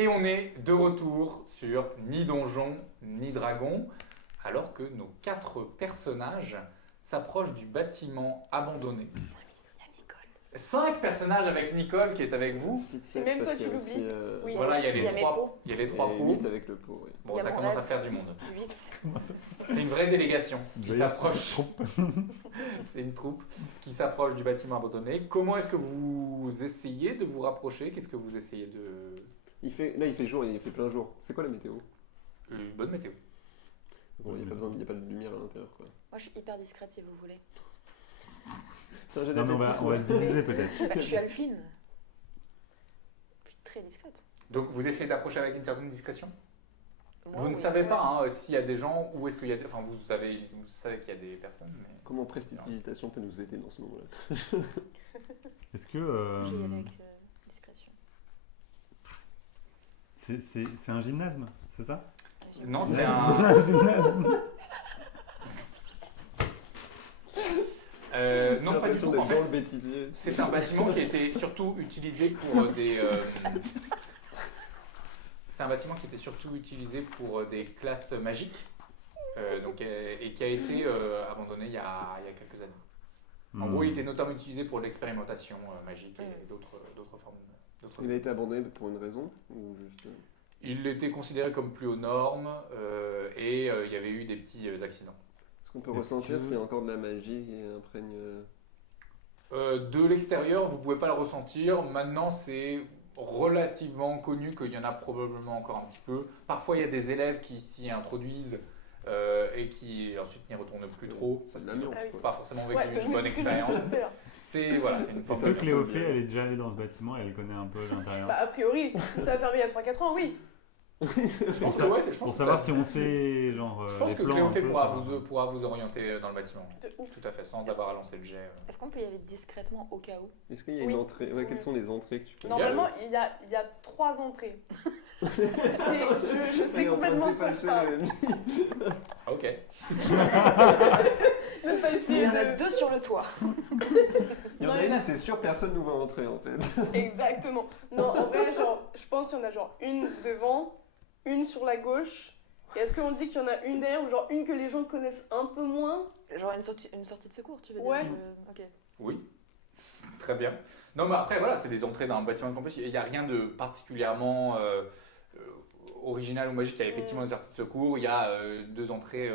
Et on est de retour sur ni donjon ni dragon, alors que nos 4 personnages s'approchent du bâtiment abandonné. 5 personnages avec Nicole qui est avec vous. Si même toi tu l'oublies. Oui, Voilà, il y a les mes 3 pots. Il y a les 3 Et pots. 8 avec le pot, oui. Bon, Il y a ça mon commence rêve. à faire du monde. 8. C'est une vraie délégation qui D'ailleurs, s'approche. C'est une troupe qui s'approche du bâtiment abandonné. Comment est-ce que vous essayez de vous rapprocher? Qu'est-ce que vous essayez de... Là, il fait jour, il fait plein jour. C'est quoi la météo? Bonne météo. Bon, il n'y a pas de lumière à l'intérieur, quoi. Moi je suis hyper discrète si vous voulez. C'est un jeu Non, mais on va d'athlétisme. se diviser peut-être. Je suis Alfline. Je suis très discrète. Donc vous essayez d'approcher avec une certaine discrétion? Moi, Vous ne oui. savez pas hein, s'il y a des gens, où est-ce qu'il y a des... Enfin, vous savez qu'il y a des personnes, mais... Comment prestidigitation peut nous aider dans ce moment-là? Est-ce que Je vais y aller avec discrétion. c'est un gymnasme, c'est ça? Non, c'est C'est un... un gymnasme. non, pas du tout. En fait, dans le bêtisier. c'est un bâtiment qui a été surtout utilisé pour des... C'est un bâtiment qui était surtout utilisé pour des classes magiques, et qui a été abandonné il y a quelques années. En gros, il était notamment utilisé pour l'expérimentation magique et d'autres formes. Il a été abandonné pour une raison ou juste... Il était considéré comme plus aux normes et il y avait eu des petits accidents. Est-ce qu'on peut Est-ce ressentir que- s'il y a encore de la magie qui imprègne... De l'extérieur, vous ne pouvez pas le ressentir. Maintenant, c'est relativement connu qu'il y en a probablement encore un petit peu. Parfois, il y a des élèves qui s'y introduisent et qui ensuite n'y retournent plus trop. C'est de parce qu'ils l'ambiance, n'ont quoi. pas forcément vécu Ouais, une bonne expérience. C'est une Est-ce forme que de... Cléophée, elle est déjà allée dans ce bâtiment et elle connaît un peu l'intérieur? Bah, a priori, si ça a fermé il y a 3-4 ans, oui. Je pense que, ouais, je pense Pour que savoir si on sait, genre, je pense les que plans. Cléophée un peu, pourra ça- pourra vous orienter dans le bâtiment. De ouf. Tout à fait, sans avoir à lancer le jet. Est-ce qu'on peut y aller discrètement au cas où? Est-ce qu'il y a Oui. une entrée? Ouais, quelles sont les entrées que tu connais? Normalement, il y a 3 entrées. Je sais complètement de quoi je parle. Ah, ok. Ne pas Il essayer y en a de... 2 sur le toit. Il y en Non, a il y en une a- où c'est sûr personne nous va entrer en fait. Exactement. Non, en vrai, genre, je pense qu'il y en a genre une devant, une sur la gauche. Et est-ce qu'on dit qu'il y en a une derrière ou genre une que les gens connaissent un peu moins? Genre une sortie de secours, tu veux Ouais. dire? Ok. Oui, très bien. Non, mais après, voilà, c'est des entrées d'un bâtiment de campus. Il n'y a rien de particulièrement original ou magique. Il y a effectivement une sortie de secours. Il y a 2 entrées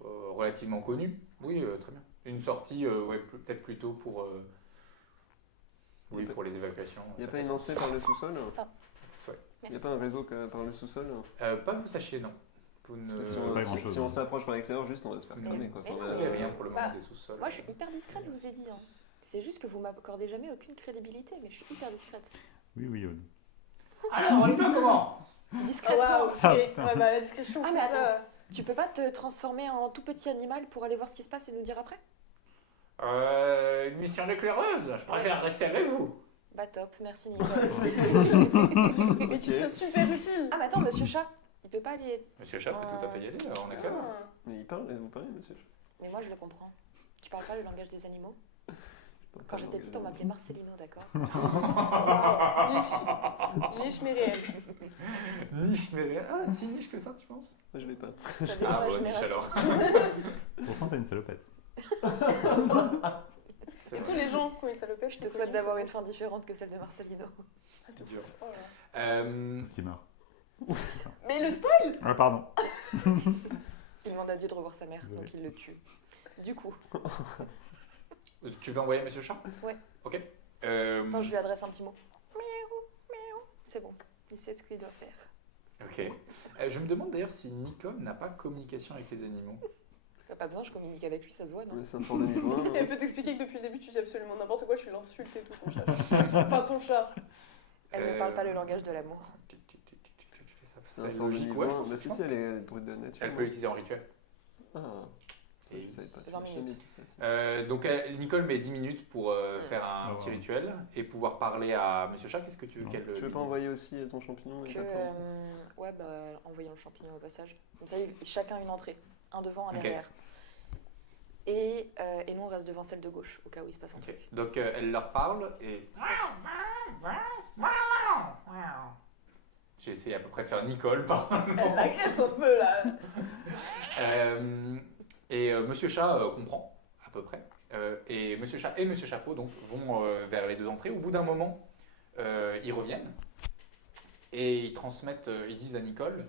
relativement connues. Oui, très bien. Une sortie, ouais, peut-être plutôt pour, oui, pour les évacuations. Il n'y a Ça pas fait une sens. entrée par le sous-sol? Ouais. Il n'y a pas un réseau par le sous-sol? Pas que vous sachiez, non. Vous ne... Si pas on, grand-chose, si on hein. s'approche par l'extérieur, juste on va se faire Non. cramer quoi. Mais Enfin, non, Il n'y a rien pour le moment Bah, des sous-sols. Moi je suis hyper discrète, je vous ai dit. Hein. C'est juste que vous m'accordez jamais aucune crédibilité, mais je suis hyper discrète. Oui, Aude. Alors, on y va comment? Ah, Discrètement. waouh, ok. Ah, Ouais, putain. bah, la discrétion, Ah, tout mais ça. Tu peux pas te transformer en tout petit animal pour aller voir ce qui se passe et nous dire après? Une mission d'éclaireuse. Je préfère rester avec vous. Bah top, merci Nicolas. Mais tu serais super utile. Ah mais attends, monsieur chat, il peut pas aller... Monsieur Chat peut tout à fait y aller, on est calme. Ah. Mais vous parlez, monsieur? Mais moi je le comprends. Tu parles pas le langage des animaux? Quand j'étais petite, on m'appelait Marcelino, d'accord? Niche, mais réelle. Niche, mais rien. Ah, si niche que ça, tu penses? Moi, je l'ai pas. Ça dépend Ah, de la bon, niche génération. alors. Pourtant, t'as une salopette. Et tous les gens qui ont une salopette, Je te souhaite d'avoir une fin différente que celle de Marcelino. C'est dur. Oh là. Parce qu'il meurt. Mais le spoil. Ah, pardon. Il demande à Dieu de revoir sa mère, Désolé. donc il le tue. Du coup, Tu veux envoyer Monsieur Chat? Ouais. Ok. attends, je lui adresse un petit mot. Miaou, miaou. C'est bon, il sait ce qu'il doit faire. Ok. Je me demande d'ailleurs si Nicole n'a pas communication avec les animaux. T'as pas besoin, je communique avec lui, ça se voit, non? On est 500 de niveau 1. Elle peut t'expliquer que depuis le début, tu dis absolument n'importe quoi, tu l'insultes et tout, ton chat. Enfin, ton chat. Elle ne parle pas le langage de l'amour. Tu fais ça, C'est un c'est sort de logique, niveau ouais, je 1. pense, Bah je si, pense. si, elle est brute de nature. Elle peut l'utiliser en rituel. Ah, ça, je savais pas. 20 J'ai jamais minutes. dit ça. Donc Nicole met 10 minutes pour faire un Ah, petit ouais. rituel et pouvoir parler à Monsieur Chat. Qu'est-ce que tu veux Non. qu'elle Tu veux lui pas dise envoyer aussi ton champignon et Que, ta plante? ouais, bah, envoyons le champignon au passage. Comme ça, chacun une entrée. Un devant, un Ok. derrière. Et nous, on reste devant celle de gauche, au cas où il se passe un Ok. truc. Donc elle leur parle et J'ai essayé à peu près de faire Nicole, pardon. Elle l'agresse un peu là. Monsieur Chat comprend, à peu près. Et Monsieur Chat et Monsieur Chapeau donc, vont vers les deux entrées. Au bout d'un moment, ils reviennent et ils transmettent, ils disent à Nicole,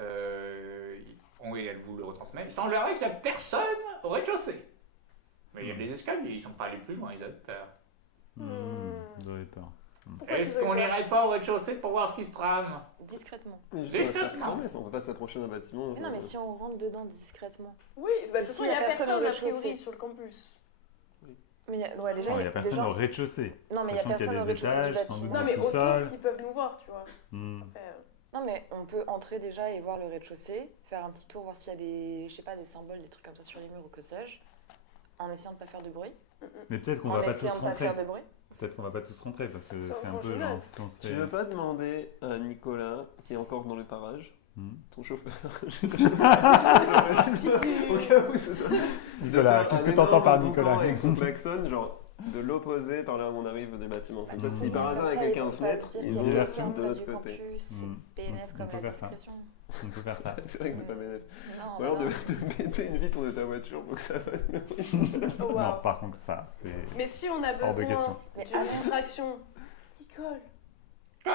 et elle vous le retransmet, il semblerait qu'il n'y a personne au rez-de-chaussée. Mais il y a des escaliers, ils ne sont pas allés plus loin, ils avaient peur. Vous avez peur. Pourquoi Est-ce tu qu'on veux n'irait pas au rez-de-chaussée pour voir ce qui se trame? Discrètement. Mais justement, ça Discrètement. cramer, enfin, on peut pas s'approcher d'un bâtiment. Mais non, mais si on rentre dedans discrètement. Oui, bah de toute Si façon, il n'y a personne au a rez-de-chaussée. priori sur le campus. Mais ouais, déjà, Il il n'y a personne des gens- au rez-de-chaussée. Non, mais il y a Sachant qu'il y a personne au des rez-de-chaussée du étages, sans bâtiment. doute. Non, mais Au autour sous-sol. qui peuvent nous voir, tu vois. Hmm. Après, Non, mais on peut entrer déjà et voir le rez-de-chaussée, faire un petit tour, voir s'il y a des, je sais pas, des symboles, des trucs comme ça sur les murs ou que sais-je, en essayant de pas faire de bruit. Mais peut-être qu'on En va pas tous essayant de pas rentrer. faire de bruit. Peut-être qu'on va pas tous rentrer parce que C'est c'est un en peu général. genre si on se Tu fait. veux pas demander à Nicolas, qui est encore dans le parage, Hmm. ton chauffeur, si tu- au cas où ce soit. Nicolas, qu'est-ce que t'entends par Nicolas? Avec son klaxon, genre de l'opposé par là où on arrive du bâtiment. Comme ça, si Mmh. par hasard il y a quelqu'un aux fenêtres, il une vient diversion de l'autre côté. Hmm. PNF On comme peut la faire ça. discrétion. On peut faire ça. C'est vrai que c'est pas bénéf. Non, Ou alors non. de péter une vitre de ta voiture pour que ça fasse le bruit. Oh, wow. Non, par contre, ça, c'est. Mais si on a Hors de besoin question. Mais d'une avant- distraction, Nicole. Non,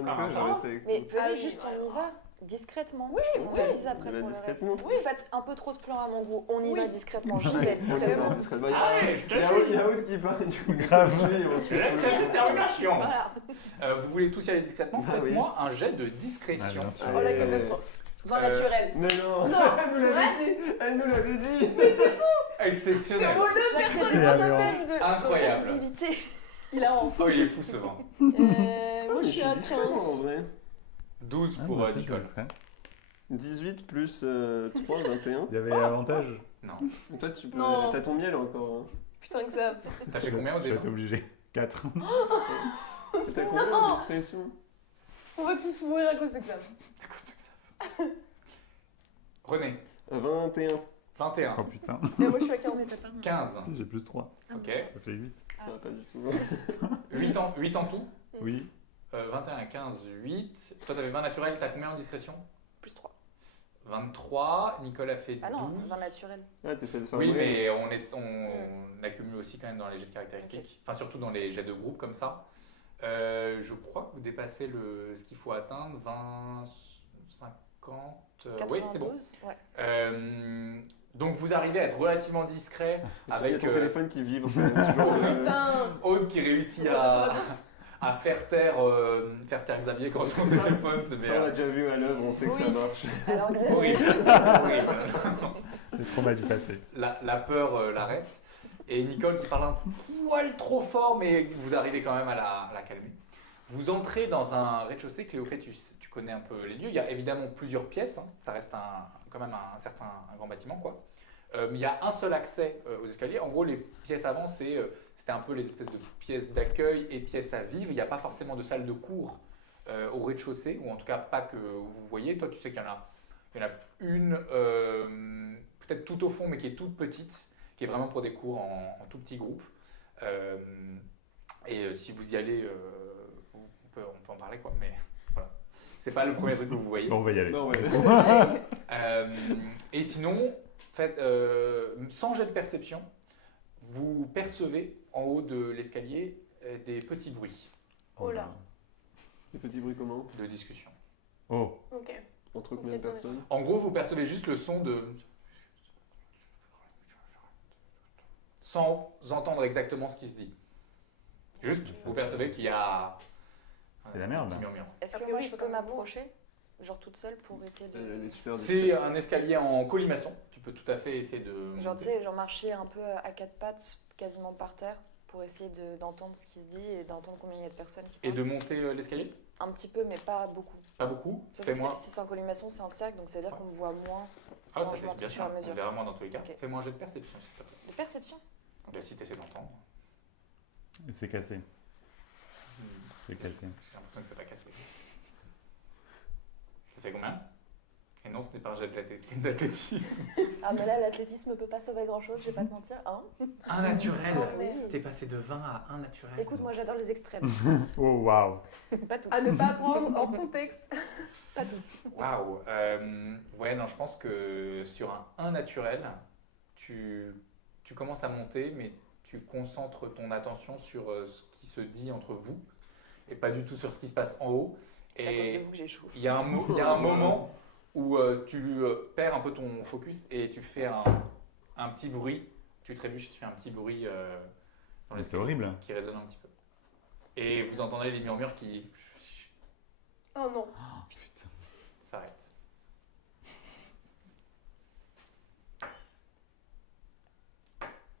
Nicolas, je vais rester avec Mais vous. venez Ah oui, juste, on y va, discrètement. Oui, on oui. révise après On y va pour le reste. discrètement. Vous faites un peu trop de plans à mon goût, on y Oui. va discrètement, j'y vais On y va discrètement. discrètement. Ah ouais, je te Il y a suis. il y a Aude qui parle, du coup, Grave. on suit, on suit Lève tout le cette monde. détermination. Voilà. Vous voulez tous y aller discrètement? Ah oui. Faites-moi un jet de discrétion. Ah, bien sûr. Oh la Allez. catastrophe. Vin Euh, naturel. Mais non, Non, elle nous c'est l'avait dit. Elle nous l'avait dit. C'est Exceptionnel. honteux, La personne C'est ne aberrant. s'appelle de Incroyable. compatibilité. Il a honte. Oh, il est fou ce vent. Moi Ah, je suis à discret, moi, en 15. vrai. 12 Ah, pour moi aussi, je Nicole. le serais. 18 plus 3, 21. Il y avait avantage. Non. Et toi, tu peux. Non. T'as ton miel encore. Hein. Putain que ça. T'as fait combien au Je début? vais être obligé. 4. Et t'as combien de discrétion? On va tous mourir à cause de Clam. À cause de ça. René, 21. 21. Oh putain. Et moi je suis à 15. 15. Si, j'ai plus 3. Ok. Ça fait 8. Ça va pas du tout. 8 en tout. Oui. 21, 15, 8. Toi, t'avais 20 naturel, t'as combien en discrétion? Plus 3. 23. Nicole a fait Ah non, 12. vin naturel. Ah, t'essaies de faire Oui, une moyenne. mais on accumule aussi quand même dans les jets de caractéristiques. Enfin, surtout dans les jets de groupe comme ça. Je crois que vous dépassez ce qu'il faut atteindre. 20, 50. Oui, c'est bon. 92. Ouais. Donc, vous arrivez à être relativement discret Il y a avec ton téléphone qui vibre. quand même, toujours, Putain. Aude qui réussit On va sur la à, bourse. à faire taire Xavier quand son téléphone se met Ça, on l'a déjà vu à l'œuvre, on sait que ça Oui. marche. Alors Xavier, horrible. Horrible. C'est trop mal du passé. La peur l'arrête. Et Nicole qui parle un poil trop fort, mais vous arrivez quand même à la calmer. Vous entrez dans un rez-de-chaussée. Cléo, fait, tu connais un peu les lieux. Il y a évidemment plusieurs pièces. Hein. Ça reste quand même un grand bâtiment, quoi. Mais il y a un seul accès aux escaliers. En gros, les pièces avant, c'était un peu les espèces de pièces d'accueil et pièces à vivre. Il n'y a pas forcément de salle de cours au rez-de-chaussée, ou en tout cas pas que vous voyez. Toi, tu sais qu'il y en a une, peut-être tout au fond, mais qui est toute petite, qui est vraiment pour des cours en tout petit groupe. Si vous y allez, on peut en parler, quoi. Mais voilà, c'est pas le premier truc que vous voyez. Bon, on va y aller. Non, ouais. Et sinon, faites, sans jet de perception, vous percevez en haut de l'escalier des petits bruits Oh là. Des petits bruits comment? de discussion. Oh. Ok. Entre combien de bien. personnes? En gros, vous percevez juste le son de... sans entendre exactement ce qui se dit. Juste, vous percevez qu'il y a... C'est la merde. un petit murmure. est-ce A que priori, moi je je peux peux pas m'approcher, genre toute seule pour essayer Elle de. est super C'est discrète. un escalier en colimaçon. Tu peux tout à fait essayer de... Genre, tu sais, genre marcher un peu à quatre pattes, quasiment par terre, pour essayer d'entendre ce qui se dit et d'entendre combien il y a de personnes qui Et parlent. de monter l'escalier? Un petit peu, mais pas beaucoup. Pas beaucoup. Sauf que Fais-moi... si c'est en colimaçon, c'est en cercle, donc ça veut dire qu'on me voit moins. Ah, Non, ça je c'est monte bien au sûr. fur et à mesure. On verra moins dans tous les cas. Ok. Fais-moi un jet de perception, s'il te plaît. De perception. Donc, si tu essaies d'entendre. C'est cassé. C'est cassé. J'ai l'impression que c'est pas cassé. Ça fait combien? Et non, ce n'est pas faire un jet d'athlétisme. Ah, mais là, l'athlétisme peut pas sauver grand-chose, je vais pas te mentir. Hein. Un naturel. Oh, merde. T'es passé de 20 à 1 naturel. Écoute, moi j'adore les extrêmes. Oh, waouh. Pas toutes. À ne pas prendre hors contexte. Pas toutes. Waouh. Ouais, non, je pense que sur un 1 naturel, tu commences à monter, mais tu concentres ton attention sur ce qui se dit entre vous et pas du tout sur ce qui se passe en haut. C'est à cause de Et vous que j'échoue. il y a un moment où tu perds un peu ton focus et tu fais un petit bruit. Tu trébuches et tu fais un petit bruit dans C'est l'escalier horrible. qui résonne un petit peu. Et vous entendez les murmures qui Oh non. Putain. s'arrêtent.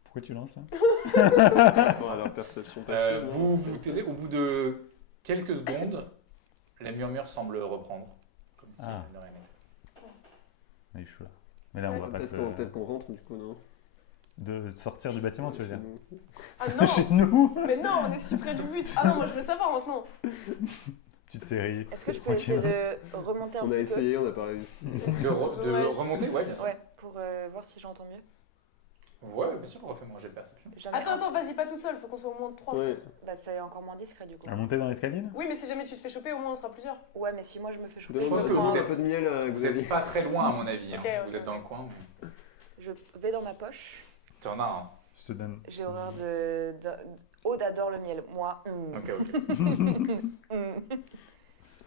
Pourquoi tu lances là? Bon, alors, perception Euh, passive. vous vous taisez, au bout de quelques secondes, la murmure semble reprendre. Comme si Ah. elle n'aurait rien. Ah, il est chaud là. Mais là, on va pas Peut-être se... qu'on rentre du coup, non? De sortir du bâtiment, tu veux dire? Ah non. Chez nous. Mais non, on est si près du but. Ah non, moi je veux savoir maintenant. Petite série. Est-ce que je peux essayer Tranquille. de remonter un On a petit essayé, on n'a pas réussi. De Ouais. remonter, ouais, bien peu sûr. Ouais, pour voir si j'entends mieux. Ouais, bien sûr, refais-moi un jet de perception. Jamais Attends, un- vas-y, pas toute seule, faut qu'on soit au moins 3, Ouais. je pense. Bah, c'est encore moins discret du coup. À monter dans l'escalier là? Oui, mais si jamais tu te fais choper, au moins on sera plusieurs. Ouais, mais si moi je me fais choper, Je pense je que prends- vous un peu de miel à Vous n'êtes pas très loin, à mon avis. Hein. Ok, ok, Vous êtes ok. dans le coin. je vais dans ma poche. Tu en as un. Je te donne. J'ai horreur de. Aude adore le miel. Moi, Ok, ok.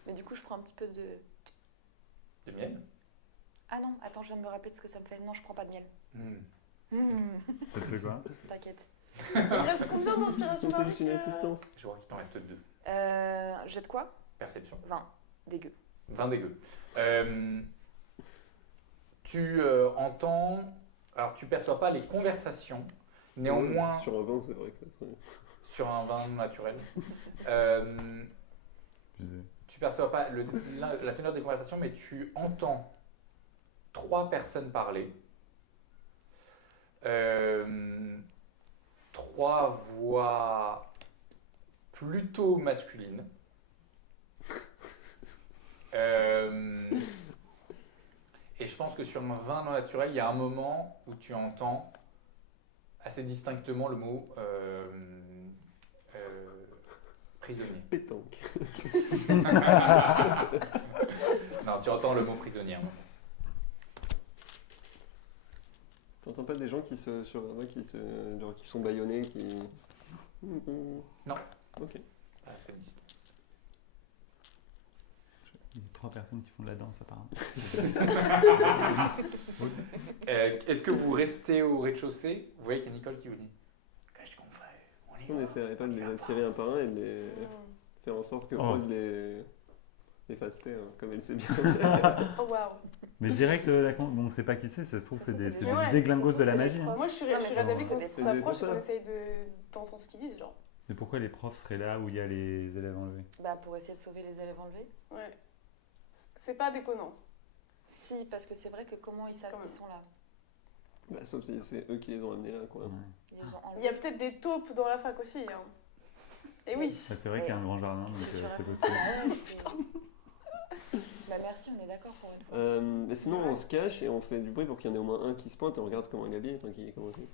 Mais du coup, je prends un petit peu de. Du miel. Ah non, attends, je viens de me rappeler de ce que ça me fait. Non, je prends pas de miel. Ça te fait quoi? T'inquiète. Il reste combien d'inspiration C'est juste une Marie, assistance. Je crois qu'il t'en reste 2. Jette quoi? Perception. 20. Dégueu. 20 dégueux. Tu entends. Alors, tu perçois pas les conversations. Néanmoins, Sur un 20, c'est vrai que ça serait. sur un vin naturel, Je disais. tu perçois pas la teneur des conversations, mais tu entends 3 personnes parler. 3 voix plutôt masculines. Et je pense que sur un vin non naturel, il y a un moment où tu entends assez distinctement le mot prisonnier. Pétanque. Non, tu entends le mot prisonnier. T'entends pas des gens qui se. Sur un qui se. Genre qui sont bâillonnés, qui. Non. Ok. À cette distance. Il y a 3 personnes qui font de la danse apparemment. Est-ce que vous restez au rez-de-chaussée? Vous voyez qu'il y a Nicole qui vous dit qu'est-ce qu'on fait? Est-ce qu'on essaierait pas de les attirer un par un et de les faire en sorte que Oh. Aude les fasse taire, comme elle sait bien faire. Oh waouh. Mais direct, bon, on sait pas qui c'est, ça se trouve, c'est des, Ça se c'est trouve, des c'est des- déglingos ça se de trouve, la c'est magie. des hein. profs. Moi je suis Non, mais ravie c'est qu'on des- s'approche et qu'on profs. essaye d'entendre ce qu'ils disent, genre. Mais pourquoi les profs seraient là où il y a les élèves enlevés? Bah, pour essayer de sauver les élèves enlevés. Ouais. C'est pas déconnant. Si, parce que c'est vrai que comment ils savent Quand qu'ils même. sont là? Bah, sauf si c'est eux qui les ont amenés là, quoi. Ouais. Ils les ont Il y a enlevés. peut-être des taupes dans la fac aussi. Hein. Et oui. Bah, c'est vrai qu'il y a un grand jardin, donc c'est possible. Ah ouais, bah merci, on est d'accord pour une fois. Mais sinon, on se cache et on fait du bruit pour qu'il y en ait au moins un qui se pointe et on regarde comment il est habillé. Comment il est.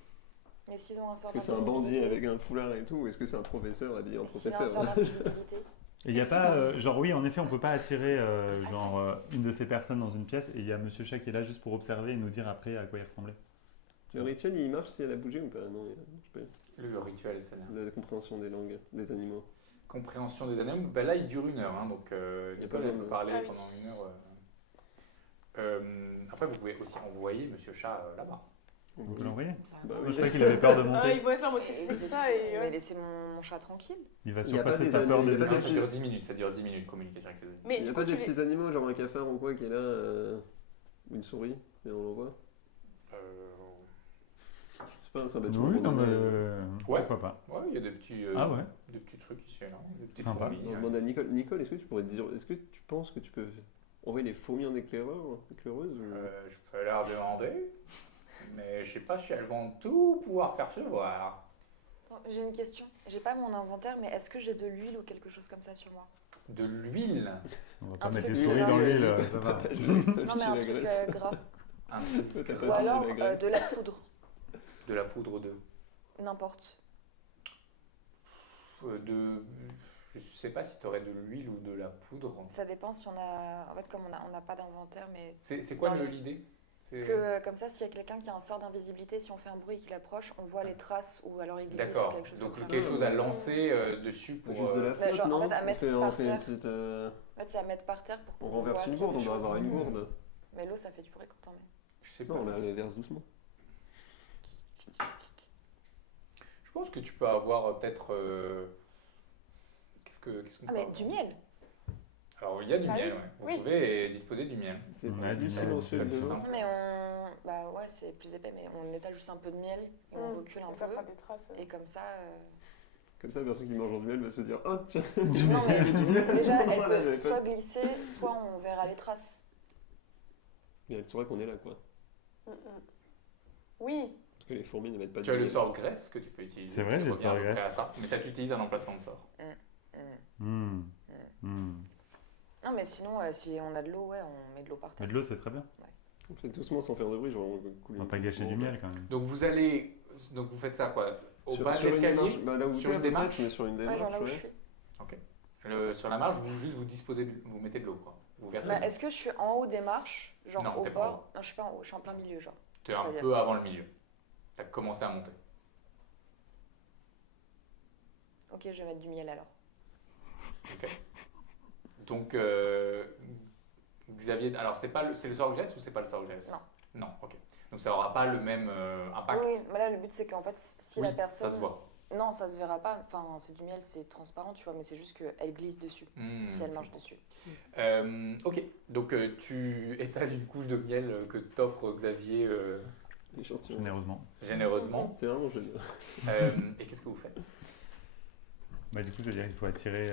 Mais s'ils ont un Est-ce sort que c'est un bandit avec un foulard et tout ou est-ce que c'est un professeur habillé en S'il a un professeur sort d'invisibilité. Et il n'y a pas, genre oui, en effet, on peut pas attirer une de ces personnes dans une pièce et il y a Monsieur Chat qui est là juste pour observer et nous dire après à quoi il ressemblait. Le rituel, il marche si elle a bougé ou pas? Non, je sais Le rituel, c'est pas. La compréhension des langues, des animaux. compréhension des animaux. Bah là, il dure 1 heure, hein, donc Nicole, elle peut parler Ah oui. pendant 1 heure. Après, vous pouvez aussi envoyer Monsieur Chat là-bas. On peut l'envoyer? Ça Bah va. Moi oui. je croyais qu'il avait peur de Ah, monter. ils vont être là en mode qu'est-ce que c'est que ça et Mais ouais. laissez mon chat tranquille. Il va Il y a pas surpasser des sa peur années- des il y a pas Non, des- ça dure 10 minutes, ça dure 10 minutes, communication avec les animaux. Mais Il n'y du a coup, pas des tu les... petits animaux, genre un cafard ou quoi, qui est là, ou une souris, et on l'envoie? Je sais pas, c'est un bâtiment. Oui, non mais abandonné. Ouais. pourquoi pas. Ouais, il y a des petits, Ah ouais. des petits trucs ici et là, des petites Sympa. fourmis. On demande à Nicole. Nicole, est-ce que tu pourrais te dire, est-ce que tu penses que tu peux envoyer les fourmis en éclaireuse ou... Je peux leur demander, mais je sais pas si elles vont tout pouvoir percevoir. Attends, j'ai une question. J'ai pas mon inventaire, mais est-ce que j'ai de l'huile ou quelque chose comme ça sur moi? De l'huile. On va pas Un mettre truc les souris dans Il a l'huile, dit, ça va. pas Non, mais piger un la truc graisse. gras. Un truc, Toi, t'as Ou pas alors pigé la graisse. de la poudre. de la poudre de. N'importe. Je sais pas si tu aurais de l'huile ou de la poudre. Ça dépend si on a. En fait, comme on n'a pas d'inventaire, mais. C'est quoi Dans les- l'idée? C'est- Comme ça, s'il y a quelqu'un qui a un sort d'invisibilité, si on fait un bruit et qu'il approche, on voit les traces ou alors il glisse ou D'accord, quelque chose donc comme ça. quelque chose à lancer dessus pour. Juste de la Bah, flotte, genre, en non fait, à mettre on par fait une terre. petite. En fait, c'est à mettre par terre pour On qu'on renverse voit une s'il y a gourde, on des doit choses. avoir une gourde. Mais l'eau, ça fait du bruit quand t'en mets. Je sais pas. Non, on la verse doucement. Je pense que tu peux avoir peut-être. Qu'est-ce qu'on Ah, peut mais avoir du miel. Alors il y a du Bah miel, oui. ouais. Vous Oui. pouvez disposer du miel. C'est On a du plus miel, silencieux c'est que de l'eau. simple. Mais on. Bah ouais, c'est plus épais, mais on étale juste un peu de miel et on recule un Et ça peu. fera des traces. Et comme ça. Comme ça, la personne qui mange du miel va se dire oh tiens, Non, mais du miel, déjà, c'est elle normal, j'avais peut soit pas- glisser, soit on verra les traces. Mais elle saurait qu'on est là quoi. Mm, mm. Oui, Parce que les fourmis ne mettent pas Tu as de le miel. sort graisse que tu peux utiliser. C'est vrai, qui j'ai le revient sort à peu près graisse. à ça, mais ça t'utilise un emplacement de sort. Hmm. Hmm. Non, mais sinon, si on a de l'eau, ouais, on met de l'eau par Mais terre. de l'eau, c'est très bien. On fait doucement sans faire de bruit, genre on coule On va une pas gâcher du gourde. miel quand même. Donc vous faites ça quoi? Au Sur- bas de sur une l'escalier, démarche, bah, là où sur t'es, une à peu près, démarche tu mets sur une Ouais, démarche. genre là où je ouais. suis. sur la marche, vous disposez, vous mettez de l'eau quoi. Vous versez. Bah, est-ce que je suis en haut des marches, genre Non, au t'es pas en bord? Non, je suis pas en haut, je suis en plein milieu, genre. Tu es un Ouais. peu avant le milieu. Tu as commencé à monter. Ok, je vais mettre du miel alors. Donc Xavier, alors c'est le sort graisse ou c'est pas le sort graisse? Non. Non, ok. Donc ça aura pas le même impact. Oui, mais là, le but, c'est qu'en fait, si Oui, la personne. ça se voit. Non, ça se verra pas. Enfin, c'est du miel, c'est transparent, tu vois, mais c'est juste qu'elle glisse dessus, si elle marche dessus. Ok, donc tu étales une couche de miel que t'offre Xavier L'échantillon. Généreusement. généreusement. T'es vraiment génial. Et qu'est-ce que vous faites? Bah, du coup, ça veut dire qu'il faut attirer.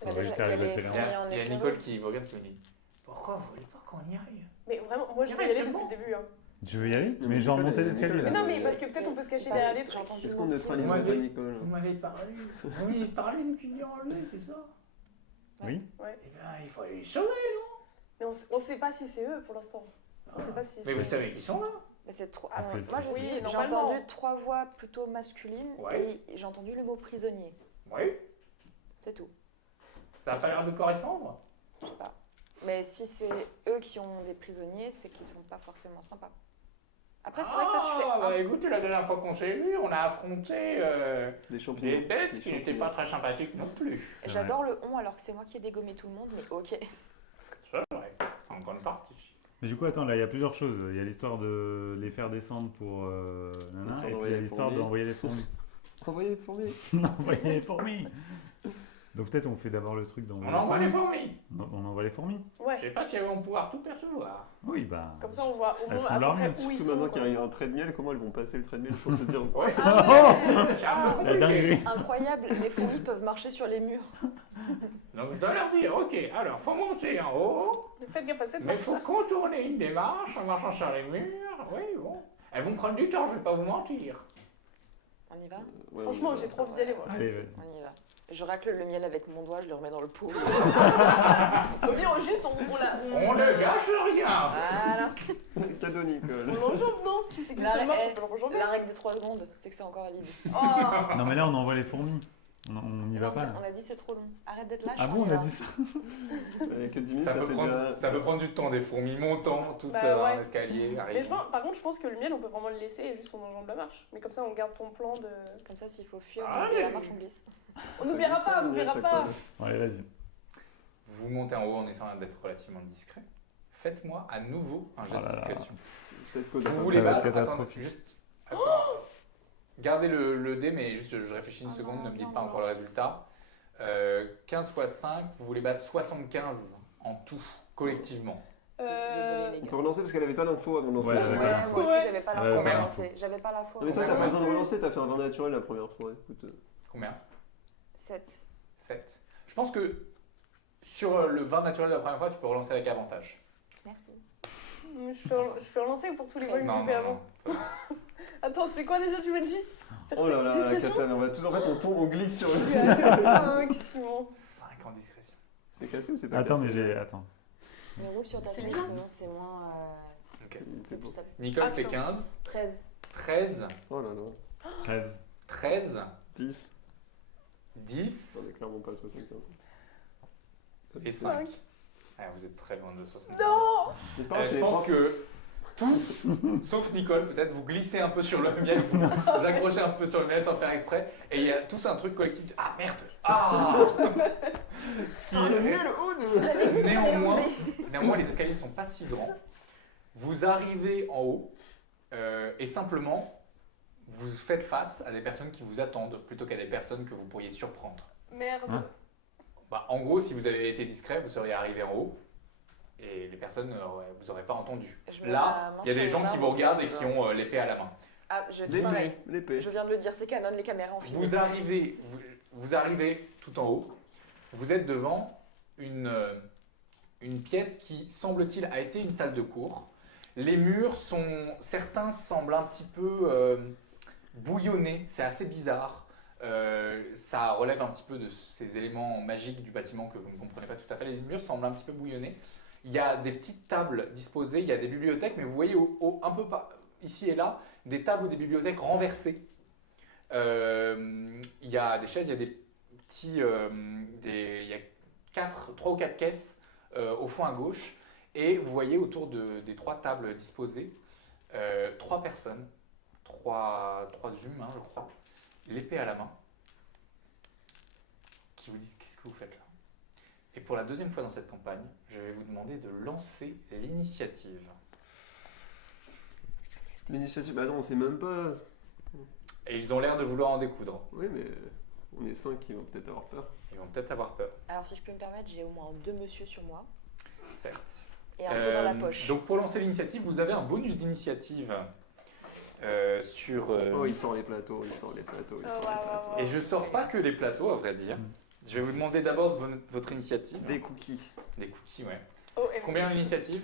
Parce va que réussir à il y a les les attirer. fourmis en Il y a éclaireuse. Nicole qui vous regarde qui me dit pourquoi vous voulez pas qu'on y aille? mais vraiment, moi je vais y aller depuis le début. Hein. Tu veux y aller? Non, Mais genre Nicole, monter elle- l'escalier Nicole, Mais là. non, mais parce que peut-être on peut se cacher Pas derrière juste, des j'ai trucs. entendu. Qu'est-ce qu'on neutralise Moi, pas, j'ai- Nicole? Vous m'avez parlé, oui, parlé une fille enlevée, c'est ça? Oui. Eh bien, il faut aller les sauver. Mais on sait pas si c'est eux pour l'instant. On sait pas si Mais c'est vous savez qu'ils sont là. Mais c'est trop. Ah, Ah, c'est- ouais. Moi, je oui, sais, j'ai normalement. entendu 3 voix plutôt masculines Ouais. et j'ai entendu le mot prisonnier. Oui, C'est tout. ça n'a pas l'air de correspondre. Je sais pas. Mais si c'est eux qui ont des prisonniers, c'est qu'ils sont pas forcément sympas. Après, c'est vrai que toi, tu fais. Bah écoutez, la dernière fois qu'on s'est vu, on a affronté Des champignons. des bêtes Des qui n'étaient champignons. pas très sympathiques non plus. C'est J'adore le on alors que c'est moi qui ai dégommé tout le monde, mais ok. C'est vrai, en grande partie. Mais du coup, attends, là, il y a plusieurs choses. Il y a l'histoire de les faire descendre pour. Nana, L'histoire et puis il d'envoyer y a les l'histoire fourmis. d'envoyer les fourmis. Envoyez les fourmis. Envoyer les fourmis. Donc peut-être on fait d'abord le truc d'envoyer On envoie les fourmis. On envoie les fourmis. Je Ouais, sais pas si elles vont pouvoir tout percevoir. Oui, bah. comme ça on voit au Elles moins font à leur peu près miel. où ils Surtout sont. maintenant quoi. qu'il y a un trait de miel, comment elles vont passer le trait de miel sans se dire Ouais. Ah ouais. C'est un peu La compliqué. dinguerie. Incroyable, les fourmis peuvent marcher sur les murs. Donc je dois leur dire, ok, alors faut monter en haut, Faites gaffe à cette mais marche. faut contourner une des marches en marchant sur les murs. Oui, bon. Elles vont prendre du temps, je vais pas vous mentir. On y va? Ouais, Franchement, on- j'ai trop envie d'y aller moi. Allez, vas-y. On y va. Je racle le miel avec mon doigt, je le remets dans le pot. Au mieux, juste On ne gâche rien. Voilà. Cadeau, Nicole. on l'enjambe, non? Si c'est qu'une seule marche, on peut l'enjamber. La règle de 3 secondes, c'est que c'est encore valide. Oh. Non, mais là, on envoie les fourmis. On n'y va Non, pas. là. on a dit c'est trop long. Arrête d'être lâche. Ah bon, on y a va. dit ça? Il n'y a que 10 minutes, Ça ça peut, fait prendre, déjà. ça peut prendre du temps, des fourmis montant tout Bah un ouais. escalier. Mais arrivent. par contre, je pense que le miel, on peut vraiment le laisser et juste on enjambe la marche. Mais comme ça, on garde ton plan de. Comme ça, s'il faut fuir, Allez. et la marche, on glisse. On n'oubliera pas, on n'oubliera pas. Allez, vas-y. Vous montez en haut en essayant d'être relativement discret. Faites-moi à nouveau un jet Oh là de là. discrétion. Peut-être qu'au Vous départ, voulez va être battre? Attends, catastrophique. juste. Attends. Gardez le dé, mais juste je réfléchis une Ah seconde, non, ne me dites non, pas on encore le lance. résultat. 15 x 5, vous voulez battre 75 en tout, collectivement. Désolée, les on gars. peut relancer parce qu'elle avait pas l'info avant de lancer. Ouais, la d'accord. première Ouais, fois. moi aussi, Ouais. j'avais pas Ouais, l'info pour combien lancer. J'avais pas l'info. Non, mais toi, t'as Combien? pas besoin de relancer, t'as fait un vin naturel la première fois. Écoute, Combien? 7. 7. Je pense que sur le vin naturel de la première fois, tu peux relancer avec avantage. Merci. Je fais relancer pour tous les vols que Non, j'ai fait non, avant. non. Attends, c'est quoi déjà, tu m'as dit? oh là là, Discrétion. Kata, mais on va tous, en fait, on glisse sur Je une. suis à 5, Simon. 5 en discrétion. C'est cassé ou c'est pas Attends, cassé mais Attends. Mais roule sur ta C'est feuille, bien. sinon c'est moins. Ok. C'est C'est beau. plus stable. Nicole Ah, fait putain. 15, 13. 13, Oh là là. 13. 13, 10. 10 On est clairement pas à 75. et 5. Ah, vous êtes très loin de 70. Non. C'est pas grave, Je c'est pense propre. que tous, sauf Nicole, peut-être vous glissez un peu sur le miel, vous vous accrochez un peu sur le miel sans faire exprès, et il y a tous un truc collectif. Ah merde. Ah. Ah, le miel, oh Néanmoins, les escaliers ne sont pas si grands. Vous arrivez en haut et simplement, vous faites face à des personnes qui vous attendent plutôt qu'à des personnes que vous pourriez surprendre. Merde. Hein Bah, en gros, si vous avez été discret, vous seriez arrivé en haut et les personnes, vous n'aurez pas entendu. Je mets Là, ma main il y a des sur gens le qui vous barreau. regardent et qui ont l'épée à la main. Ah, je pareil. L'épée. L'épée. Je viens de le dire, c'est canon, les caméras ont filmé. Vous arrivez tout en haut. Vous êtes devant une pièce qui, semble-t-il, a été une salle de cours. Les murs certains semblent un petit peu bouillonnés. C'est assez bizarre. Ça relève un petit peu de ces éléments magiques du bâtiment que vous ne comprenez pas tout à fait. Les murs semblent un petit peu bouillonnés. Il y a des petites tables disposées. Il y a des bibliothèques, mais vous voyez un peu ici et là des tables ou des bibliothèques renversées. Il y a des chaises, il y a des petits, il y a 3 ou 4 caisses au fond à gauche, et vous voyez autour des 3 tables disposées 3 personnes, 3 humains je crois, l'épée à la main, qui vous disent qu'est-ce que vous faites là. Et pour la deuxième fois dans cette campagne, je vais vous demander de lancer l'initiative. L'initiative, bah non, on sait même pas. Et ils ont l'air de vouloir en découdre. Oui, mais on est 5 qui vont peut-être avoir peur. Ils vont peut-être avoir peur, Alors, si je peux me permettre, j'ai au moins 2 monsieur sur moi certes. et un peu dans la poche. Donc pour lancer l'initiative, vous avez un bonus d'initiative sur... Oh, il sent les plateaux, il sent les plateaux, il Oh, sent les waouh, plateaux. waouh, Et je sors pas que les plateaux, à vrai dire. Je vais vous demander d'abord votre initiative. Des cookies. Des cookies, ouais. Oh, MJ. Combien l'initiative?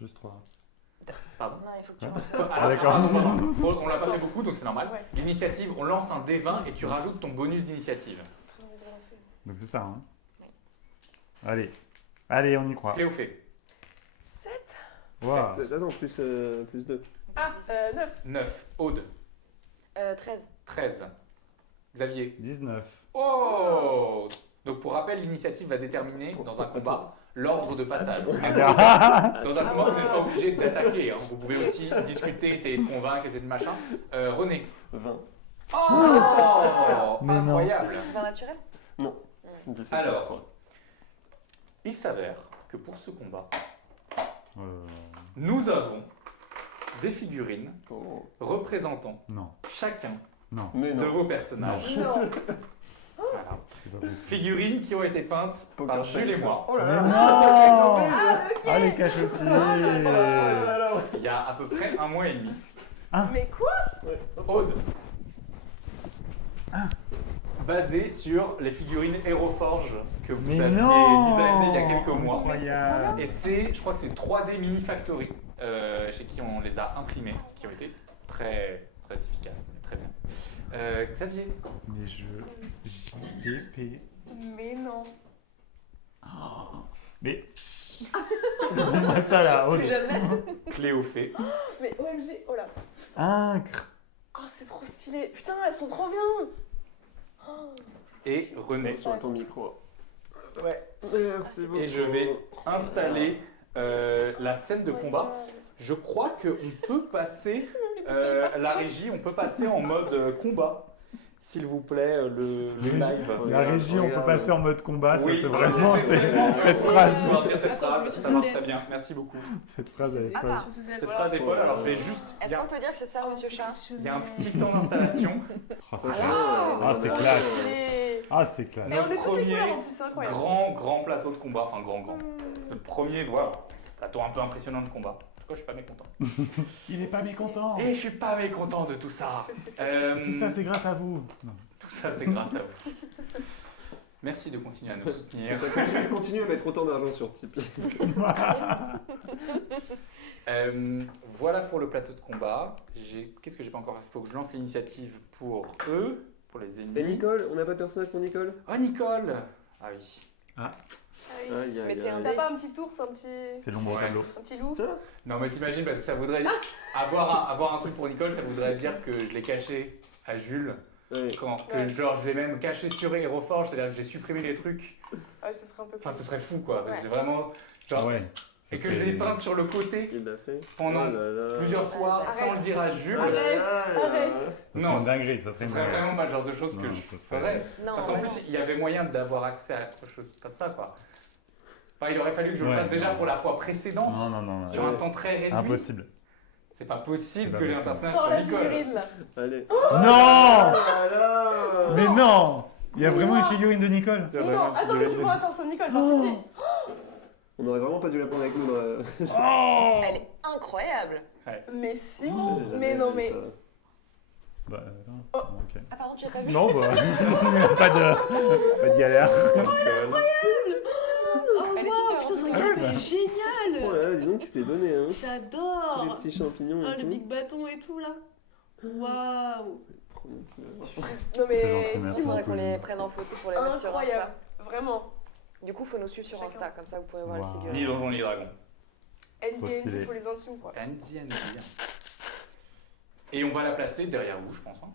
Juste 3. Pardon. Non, il faut que tu Ah. lances. Ah, d'accord. On l'a pas fait beaucoup, donc c'est normal. Ouais. L'initiative, on lance un D20 et tu rajoutes ton bonus d'initiative. Très envie de relancer. Donc c'est ça, hein. Ouais. Allez, on y croit. Cléophée, 7. Waouh. Attends, plus 2. Ah, 9. 9. Aude, 13. 13. Xavier. 19. Oh! Donc pour rappel, l'initiative va déterminer dans un combat l'ordre de passage. Dans un combat, vous n'êtes pas obligé d'attaquer. Hein. Vous pouvez aussi discuter, essayer de convaincre, essayer de machin. René. 20. Oh! Mais non. Incroyable! Vin naturel 17 Alors. plus 3. Il s'avère que pour ce combat, Euh, nous avons des figurines Oh. représentant non, chacun non, Mais de non. vos personnages. Non. Voilà. c'est pas possible. Figurines qui ont été peintes Poker par Jules et face. moi. Oh là Mais là. non. Ah, ok. Ah, les cachotiers. Ah, ça alors. Il y a à peu près 1 mois et demi. Mais quoi? Aude. Basé sur les figurines Aeroforge que vous Mais aviez non. designées il y a quelques mois. Incroyable. Et je crois que c'est 3D Mini Factory chez qui on les a imprimés, qui ont été très, très efficaces, très bien. Xavier, Mais JPP. Mais non. Mais. Dis-moi ça là, Aude. Plus jamais. Cléophée, Mais OMG. Oh là. Incre. Oh, c'est trop stylé. Putain, elles sont trop bien. et René. Sur ton micro. Ouais. Merci beaucoup. Et je vais installer la scène de combat. Je crois qu'on peut passer la régie, on peut passer en mode combat, s'il vous plaît, le live. La régie, on peut Regarde. passer en mode combat, ça Oui, c'est vraiment c'est vraiment cette cool phrase. de pouvoir dire cette Attends, je me phrase, suis ça marche sur très tête. bien, merci beaucoup. Cette phrase elle est Ah, folle. bah. Sur ces ailes, Cette voilà. phrase est folle, alors je vais juste... Est-ce qu'on peut dire que c'est ça, Oh, monsieur c'est Chat Il y a un exceptionnel. petit temps d'installation, Oh, c'est Ah, classe. ah, Ah, c'est classe. Stylé. Ah, c'est classe. Et on est toutes les Premier couleurs en plus, c'est incroyable. grand plateau de combat, enfin grand. Le premier, voilà, plateau un peu impressionnant de combat. En tout cas, je suis pas mécontent. Il est pas mécontent. Et je suis pas mécontent de tout ça. Tout ça, c'est grâce à vous. Non. Tout ça, c'est grâce à vous. Merci de continuer à nous soutenir. C'est ça, continue à mettre autant d'argent sur Tipeee. Voilà pour le plateau de combat. Qu'est-ce que j'ai pas encore fait? Il faut que je lance l'initiative pour eux, pour les ennemis. Et Nicole, on n'a pas de personnage pour Nicole? Ah, Nicole! Ah oui. Aïe, aïe, Mettez un aïe. T'as pas un petit ours, un petit C'est l'ombre au Ouais. tableau. loup? Tiens, Non, mais t'imagines, parce que ça voudrait dire. Avoir un truc pour Nicole, ça voudrait dire que je l'ai caché à Jules. ouais. Que Ouais. genre, je l'ai même caché sur HeroForge, c'est-à-dire que j'ai supprimé les trucs. Ouais, ce serait un peu Enfin, cool. ce serait fou, quoi. Parce que Ouais. vraiment. Genre, Ouais. et que je l'ai peinte sur le côté Il l'a fait. pendant Oh là là. plusieurs soirs sans Arrête. le dire à Jules. Arrête, Ah, arrête. Ça serait Non, une dinguerie, ça serait ce une serait dinguerie. vraiment pas le genre de choses que Non, je ce serait- ferais. Non, Parce qu'en vraiment. plus, il y avait moyen d'avoir accès à quelque chose comme ça, quoi. Enfin, il aurait fallu que je le Ouais. fasse déjà pour la fois précédente, Non, non, non. sur un temps très réduit. Impossible. C'est pas possible C'est pas que j'ai un possible. personnage Sors la pour Nicole. figurine là. Allez. Non Ah là. Mais non Il y a vraiment une figurine de Nicole. Non, attends, mais je vois encore son Nicole, par pitié. On aurait vraiment pas dû la prendre avec nous dans la... Oh Elle est incroyable. Mais Simon, J'ai jamais mais non, vu mais. ça. Bah, attends. Oh. Ok. Ah pardon, tu l'as pas vu? Non, bah, pas de galère. Oh, Elle est wow, super, putain, sa hein. gueule, Ouais, elle est bah. géniale. Oh là là, dis donc, tu t'es donné, hein. Tous les J'adore. petits champignons Oh, et le tout. big bâton et tout là. Waouh. Trop bien. Non C'est mais gentil, merci. Il Simon, faudrait qu'on les Cousine. prenne en photo pour les mettre sur incroyable. Insta. Vraiment. Du coup, faut nous suivre sur Chacun. Insta, comme ça vous pourrez voir Wow. les figurines. Ni Donjon ni Dragon. Andy stylé. pour les intimes quoi. Andy. Et on va la placer derrière vous, je pense. Hein.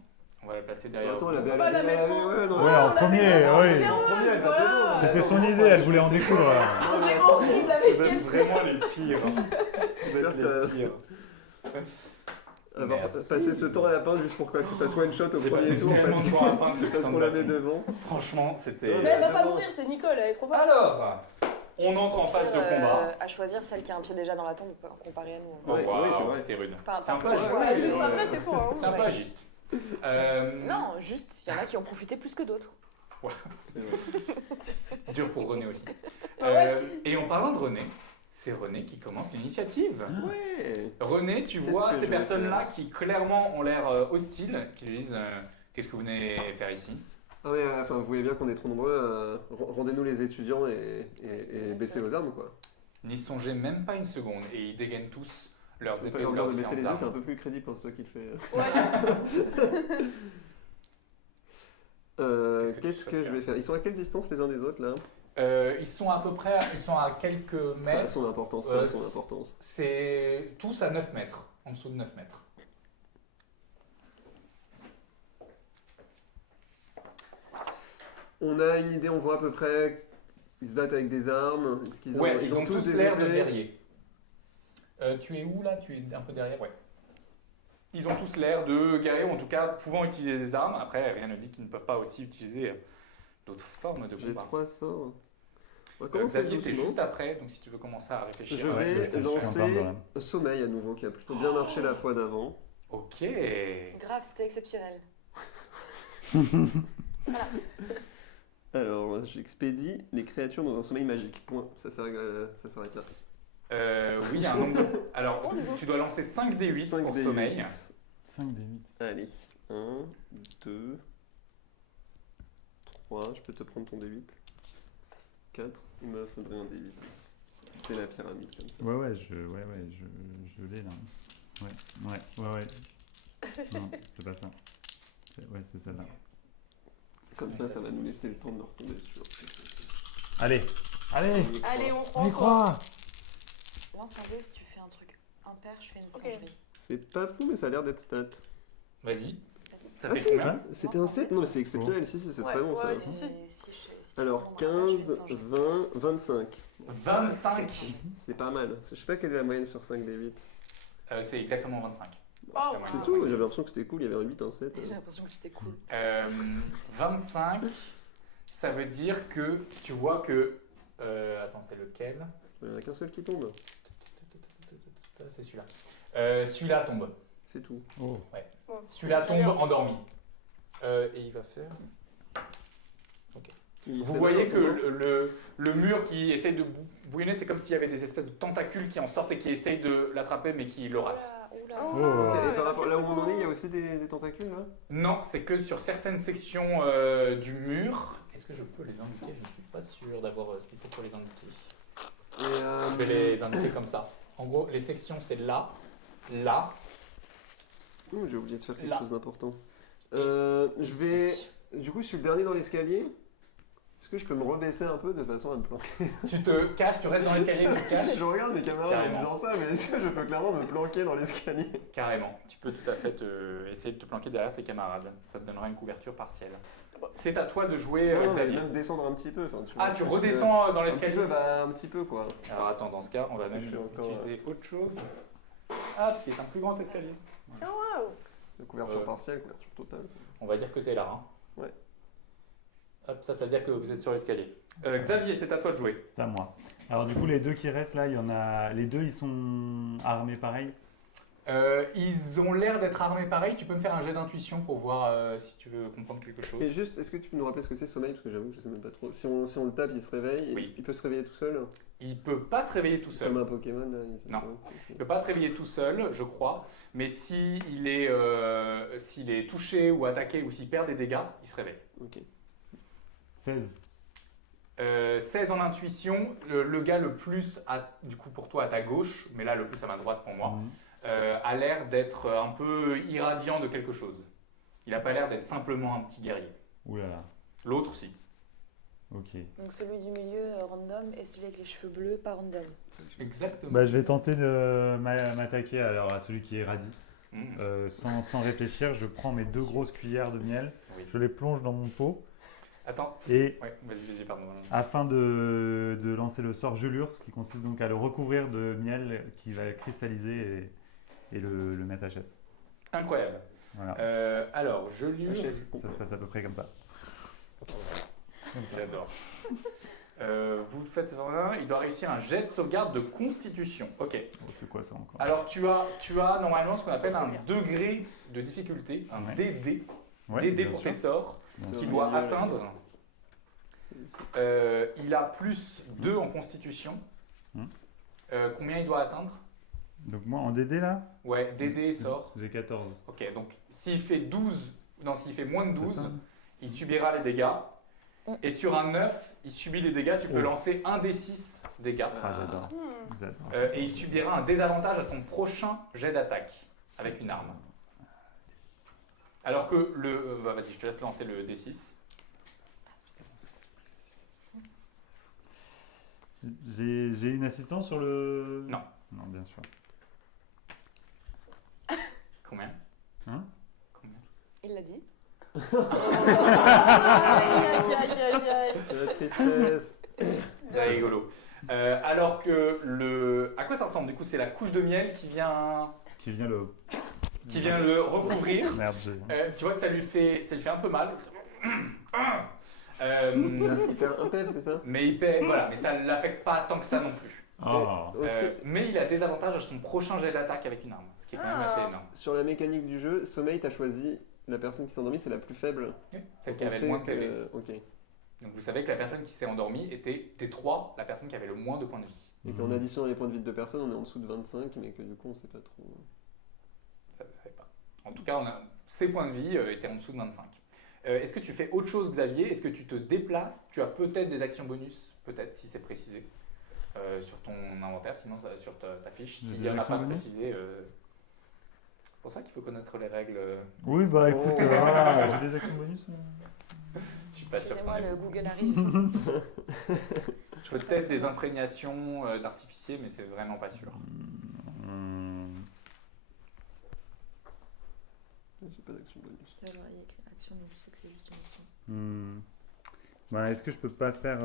On va la placer derrière Attends, vous. elle avait On va la mettre en- ouais, non. Ouais, en premier, oui. Heureuse, elle va voilà. devant. C'était son Attends, idée, elle voulait en découdre. On est horrible avec Vous êtes elle. vraiment les pires. J'espère que Les pires. t'as avoir Merci. passé ce temps à la peindre juste pour quoi que tu fasses one shot au J'ai premier passé tour tellement parce de temps à peindre ce que- parce putain qu'on de la met bâton. devant. Franchement, c'était. Mais elle va pas Vraiment. mourir, c'est Nicole, elle est trop forte. Alors, on entre en phase de combat. À choisir celle qui a un pied déjà dans la tombe comparé à nous. Oh, Ouais, waouh, ouais, c'est vrai. c'est rude. Enfin, C'est un peu pas- agiste. Ouais, juste Ouais. après, c'est toi. C'est un peu Ouais. agiste. Non, juste, il y en a qui ont profité plus que d'autres. C'est vrai. Dur pour René aussi. Ah ouais. Et en parlant de René, c'est René qui commence l'initiative. Ouais. René, tu Qu'est-ce vois que ces je vais personnes-là faire qui clairement ont l'air hostiles, qui disent qu'est-ce que vous venez faire ici? Ah ouais, enfin, vous voyez bien qu'on est trop nombreux. Rendez-nous les étudiants et baissez vos armes, quoi. N'y songez même pas une seconde et ils dégainent tous leurs On peut épées leur ou dire leurs de baisser les différentes yeux, c'est un armes. peu plus crédible quand c'est toi qui le fais. Ouais. Qu'est-ce que je vais faire? Ils sont à quelle distance les uns des autres là? Ils sont à peu près, ils sont à quelques Ça a mètres. son importance, ça Euh, a son importance. C'est tous à 9 mètres, en dessous de 9 mètres. On a une idée, on voit à peu près. Ils se battent avec des armes. Est-ce qu'ils Ouais, ils ont tous des l'air de épées guerriers. Tu es où là? Tu es un peu derrière, ouais. Ils ont tous l'air de guerriers, ou en tout cas pouvant utiliser des armes. Après, rien ne dit qu'ils ne peuvent pas aussi utiliser d'autres formes de J'ai combat. 3 sorts. On va commencer Xavier, t'es doucement. juste après, donc si tu veux commencer à réfléchir. Je Ouais, vais c'est- lancer Sommeil à nouveau, qui a plutôt bien marché la fois d'avant. Ok. Grave, c'était exceptionnel. Alors, j'expédie les créatures dans un sommeil magique. Point. Ça s'arrête là. Oui, il y a un nombre de... Alors, tu dois lancer 5 D8 5 pour des sommeil. 5 des 8. Allez. 1, 2, 3. Je peux te prendre ton D8. 4. Il me faudrait un D8. C'est la pyramide comme ça. Ouais, je l'ai là. Ouais. Non, c'est pas ça. Ouais, c'est celle-là. Comme ça, ça va nous laisser le temps de me retomber dessus. Allez, allez, Allez, on prend on y croit. Lance un dé si tu fais un truc impair, je fais une Ok. singerie. C'est pas fou, mais ça a l'air d'être stat. Vas-y. T'as Ah fait si, combien? c'était un 7? Non, mais c'est exceptionnel. Si, c'est Ouais, très bon ça. ouais, si. Alors, 15, 20, 25. 25. C'est pas mal. Je sais pas quelle est la moyenne sur 5 des 8. C'est exactement 25. Oh, la moyenne. C'est tout, j'avais l'impression que c'était cool, il y avait un 8, un 7. J'ai l'impression que c'était cool. 25, ça veut dire que tu vois que... attends, c'est lequel? Il n'y en a qu'un seul qui tombe. C'est celui-là. Celui-là tombe. C'est tout. Oh. Bon, Celui-là très tombe bien. endormi. Et il va faire... Il se Vous fait voyez mal, que non le mur qui essaie de bouillonner, c'est comme s'il y avait des espèces de tentacules qui en sortent et qui essayent de l'attraper mais qui le ratent. Oh, Oh. Ok, et par rapport t'inquiète là où pas. on en est, il y a aussi des tentacules là? Non, c'est que sur certaines sections du mur. Est-ce que je peux les indiquer? Je ne suis pas sûr d'avoir ce qu'il faut pour les indiquer. Et, Je vais les indiquer comme ça. En gros, les sections, c'est là, là. Ouh, j'ai oublié de faire quelque Là. chose d'important. Je vais. ici. Du coup, je suis le dernier dans l'escalier. Est-ce que je peux me rebaisser un peu de façon à me planquer? Tu te caches, tu restes dans l'escalier, tu te caches. Je regarde mes camarades en Carrément. disant ça, mais est-ce que je peux clairement me planquer dans l'escalier? Carrément. Tu peux tout à fait essayer de te planquer derrière tes camarades. Ça te donnera une couverture partielle. Bon. C'est à toi de jouer, Non, mais Xavier. même descendre un petit peu. Enfin, tu Ah, vois, tu je- redescends dans Un petit l'escalier. peu, bah un petit peu quoi. Alors attends, dans ce cas, on va même Je suis encore, utiliser autre chose. Ah, qui est un plus grand escalier. Oh waouh. De couverture Euh. partielle, couverture totale. On va dire que tu es là. Hein. Ouais. Hop, ça veut dire que vous êtes sur l'escalier. Xavier, c'est à toi de jouer. C'est à moi. Alors du coup, les deux qui restent là, il y en a. Les deux, ils sont armés pareil. Ils ont l'air d'être armés pareil. Tu peux me faire un jet d'intuition pour voir si tu veux comprendre quelque chose. Et juste, est-ce que tu peux nous rappeler ce que c'est sommeil? Parce que j'avoue que je sais même pas trop. Si on le tape, il se réveille. Oui. Il peut se réveiller tout seul. Il peut pas se réveiller tout seul. Comme un Pokémon là. Non. Ok. Il peut pas se réveiller tout seul, je crois. Mais s'il est touché ou attaqué ou s'il perd des dégâts, il se réveille. Ok. 16. 16 en intuition. Le gars le plus, du coup pour toi à ta gauche, mais là le plus à ma droite pour moi, Mhm. a l'air d'être un peu irradiant de quelque chose. Il n'a pas l'air d'être simplement un petit guerrier. Ouh là là. L'autre, si. Ok. Donc celui du milieu random et celui avec les cheveux bleus pas random. Exactement. Bah, je vais tenter de m'attaquer alors à celui qui est radis. Mmh. Sans réfléchir, je prends mes 2 grosses cuillères de miel, Oui. je les plonge dans mon pot Attends. et Ouais, vas-y, pardon. afin de lancer le sort gelure, ce qui consiste donc à le recouvrir de miel qui va cristalliser et le mettre à chasse. Incroyable. Voilà. Alors, je lui. HS. Ça se passe à peu près comme ça. J'adore. Vous faites ça, il doit réussir un jet de sauvegarde de constitution. Ok. Oh, c'est quoi ça encore? Alors tu as normalement ce qu'on appelle un degré de difficulté, un Ouais. DD, Ouais, DD bien pour sûr. tes sorts, Bien C'est qui au doit milieu, atteindre. Il a plus 2 en constitution. Hmm. Combien il doit atteindre? Donc moi en DD là, Ouais, DD sort. j'ai 14. Ok, donc s'il fait 12, non, s'il fait moins de C'est 12, ça il subira les dégâts. Et sur un 9, il subit les dégâts, tu peux Oh. lancer un des 6 dégâts. Ah j'adore. Hmm. J'adore. Et il subira un désavantage à son prochain jet d'attaque avec une arme. Alors que le... vas-y, je te laisse lancer le D6. J'ai une assistance sur le... Non. Non, bien sûr. Combien? Hein? Combien? Il l'a dit. Aïe aïe aïe aïe. C'est la tristesse. C'est rigolo. Alors que le... À quoi ça ressemble? Du coup, c'est la couche de miel qui vient le recouvrir. Merde, Tu vois que ça lui fait un peu mal. Il perd un PEV, c'est ça? Mais voilà, mais ça ne l'affecte pas tant que ça non plus. Oh. Mais il a des avantages à son prochain jet d'attaque avec une arme, ce qui est quand même Ah. assez énorme. Sur la mécanique du jeu, sommeil, t'as choisi la personne qui s'est endormie, c'est la plus faible. Celle qui On avait le sait moins de PV. que- Ok. Donc vous savez que la personne qui s'est endormie était des 3 la personne qui avait le moins de points de vie. Et qu'en additionnant les points de vie de 2 personnes, on est en dessous de 25, mais que du coup, on sait pas trop. Ça ne savait pas. En tout cas, ses points de vie étaient en dessous de 25. Est-ce que tu fais autre chose, Xavier? Est-ce que tu te déplaces? Tu as peut-être des actions bonus, peut-être, si c'est précisé, sur ton inventaire, sinon sur ta fiche. Des S'il n'y en a actions pas bonus précisé, c'est pour ça qu'il faut connaître les règles. Oui, bah écoute, Oh. j'ai des actions bonus. Je suis pas sûr que t'en Excusez-moi, aies le beaucoup. Google arrive. Peut-être des imprégnations d'artificier, mais c'est vraiment pas sûr. J'ai pas d'action bonus. Alors, il y a écrit action, donc je sais que c'est juste une action. Bah, est-ce que je peux pas faire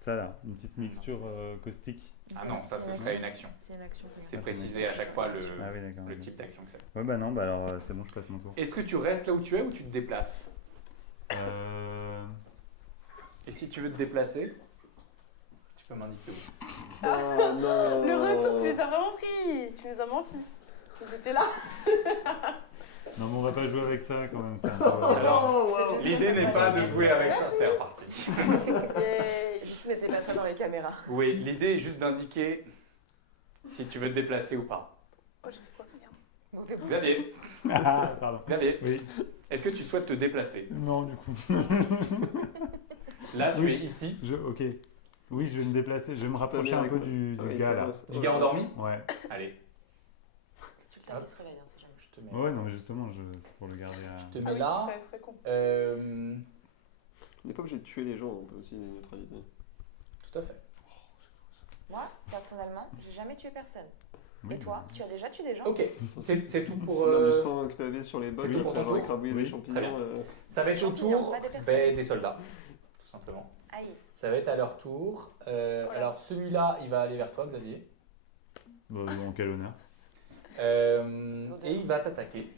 ça là, une petite mixture caustique? Ah non, ça, ce C'est serait une action. C'est une action. C'est précisé à chaque fois Ah oui, d'accord. le type d'action que c'est. Ouais, bah non, bah alors c'est bon, je passe mon tour. Est-ce que tu restes là où tu es ou tu te déplaces? Et si tu veux te déplacer, tu peux m'indiquer où. Oh non. Le retour, tu les as vraiment pris. Tu les as menti. Ils étaient là. Non, mais on va pas jouer avec ça quand même. C'est un peu, Alors, Oh, wow. l'idée n'est pas de jouer avec ça, c'est reparti. Yay, juste mettez pas ça dans les caméras. Oui, l'idée est juste d'indiquer si tu veux te déplacer ou pas. Oh, j'ai fait quoi? Merde. Mauvais bouton. Xavier, Ah, pardon. Xavier, Oui. est-ce que tu souhaites te déplacer? Non, du coup. Là, tu Oui. es ici. Ok. Oui, je vais me déplacer. Je vais me rapprocher un peu du Oui, gars ça là. avance. Du gars endormi? Ouais. Allez, Si tu le tapes, il se réveille, hein, c'est jamais. je te mets, Ouais, non, mais justement, c'est pour le garder à. je te Ah mets oui, là. ce serait con. On n'est pas obligé de tuer les gens, on peut aussi les neutraliser. Tout à fait. Moi, personnellement, j'ai jamais tué personne. Oui. Et toi, tu as déjà tué des gens? Ok, c'est tout pour. Le sang que tu avais sur les bottes oui, pour après ton avoir tour. écrabouillé Oui. les champignons. Très bien. Ça va être au Champignons, tour pas des personnes. des soldats, tout simplement. Aïe. Ça va être à leur tour. Alors celui-là, il va aller vers toi, Xavier. En quel honneur. Et il va t'attaquer.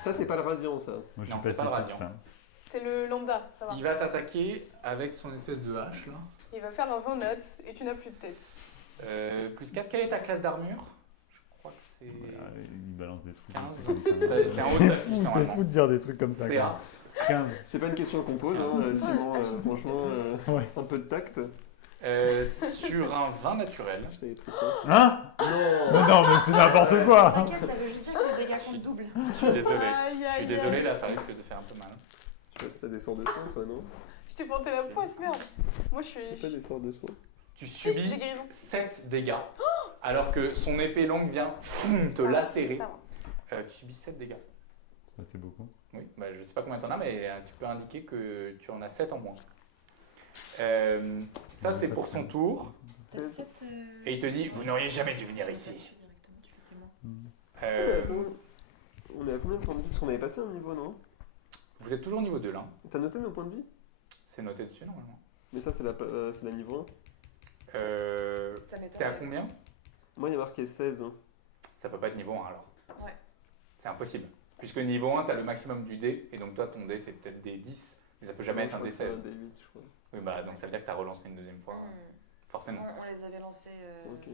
Ça, c'est pas le radiant, ça. Moi, je Non, suis c'est pas le pacifiste. radiant. hein. C'est le lambda, ça va. Il va t'attaquer avec son espèce de hache là. Il va faire un 20 nat et tu n'as plus de tête. Plus 4, quelle est ta classe d'armure? Je crois que c'est. Voilà, il balance des trucs. 15. C'est C'est un haut de ta fiche, fou, normalement. de dire des trucs comme ça. C'est quoi. A. 15. C'est pas une question qu'on pose, Simon, franchement, Ouais. un peu de tact. Sur un 20 naturel. Je t'avais pris ça. Hein? Non. Mais non, mais c'est n'importe quoi! T'inquiète, ça veut juste dire que les dégâts comptent double. Je suis désolé. Aïe, Je aïe, suis désolé, là, ça risque de faire un peu mal. Tu vois, t'as des sorts de soins, toi, non? Je t'ai porté la poisse, merde. Moi, je T'as pas suis. des sorts de soins? Tu Si, j'ai subis guérison. 7 dégâts, alors que son épée longue vient te lacérer. Ça va. Tu subis 7 dégâts. C'est beaucoup. Oui, bah, je sais pas combien t'en as, mais tu peux indiquer que tu en as 7 en moins. Ça, c'est pour son tour. Et il te dit, vous n'auriez jamais dû venir ici. Ouais, attends, on est à combien de points de vie? Parce qu'on avait passé un niveau, non? Vous êtes toujours au niveau 2 là. T'as noté nos points de vie? C'est noté dessus normalement. Mais ça, c'est la niveau 1. Ça m'étonne. T'es à combien? Moi, il y a marqué 16. hein. Ça peut pas être niveau 1 alors. Ouais. C'est impossible. Puisque niveau 1, t'as le maximum du dé, et donc toi, ton dé, c'est peut-être des 10, mais ça peut jamais être un Je dé crois que 16. c'est un D8, je crois. Oui, bah donc ça veut dire que t'as relancé une deuxième fois. Forcément. On les avait lancés. Ok.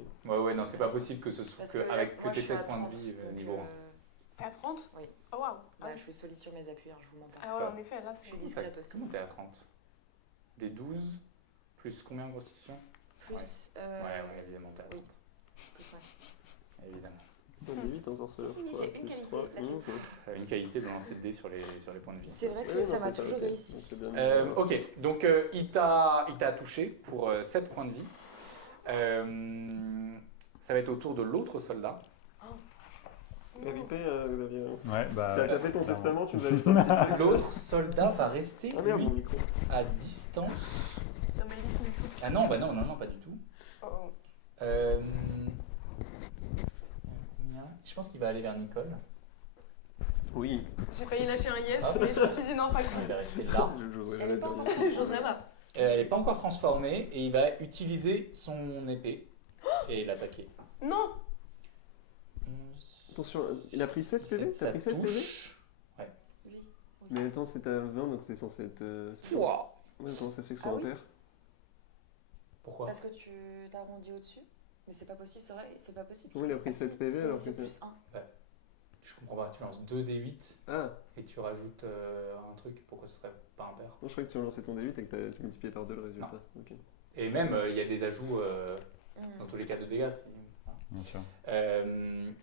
Ouais, non, c'est pas possible que ce soit Parce avec que moi, tes je suis 16 à points de 30, vie donc, niveau 1. T'es à 30? Oui. Oh waouh. Là, je suis solide sur mes appuis, hein, je vous mens pas. Ah ouais, en effet, là, Je c'est. suis discrète aussi. Comment t'es à 30? Des 12 plus combien en constitution? Plus. Ouais, évidemment, t'es à 30. oui. Plus 5. Évidemment. C'est un D8 en sorceleur. Si, si, je crois, j'ai une plus qualité, 3, la 11. Une qualité de lancer de dés sur les points de vie. C'est vrai que Ouais, ça non, m'a c'est toujours ok. réussi. C'est bien. Ok, donc il t'a touché pour 7 points de vie. Ça va être au tour de l'autre soldat. RIP, Xavier. Ouais, bah. T'as fait ton clairement. testament, tu nous avais sorti. L'autre soldat va rester Ah merde, lui, mon micro. à distance. Non, mais ils sont du coup. Ah non, bah non, pas du tout. Oh, oh. Combien? Je pense qu'il va aller vers Nicole. Oui. J'ai failli lâcher un yes, Ah. mais je me suis dit non, pas Il cool. va rester là. J'oserais Elle jamais est pas dire encore oui. J'oserais pas. Elle n'est pas encore transformée et il va utiliser son épée et l'attaquer. Non. 11, Attention, il a pris 7 PV? ça T'as pris 7 PV? touche. Oui. Mais attends, c'est à 20, donc c'est censé être. Ouah. Ouais, comment ça se fait que ce Ah soit oui. impair? Pourquoi? Parce que tu t'arrondis au-dessus. Mais c'est pas possible, c'est vrai, c'est pas possible. Oui, il a pris Ah, si, 7 PV c'est- alors c'est que plus 1. Je comprends pas, tu lances 2 D8 Ah, et tu rajoutes un truc, pourquoi ce serait pas impair? non, je croyais que tu relançais ton D8 et que tu multipliais par 2 le résultat. Ok. Et même, il y a des ajouts dans tous les cas de dégâts. Bien sûr. Il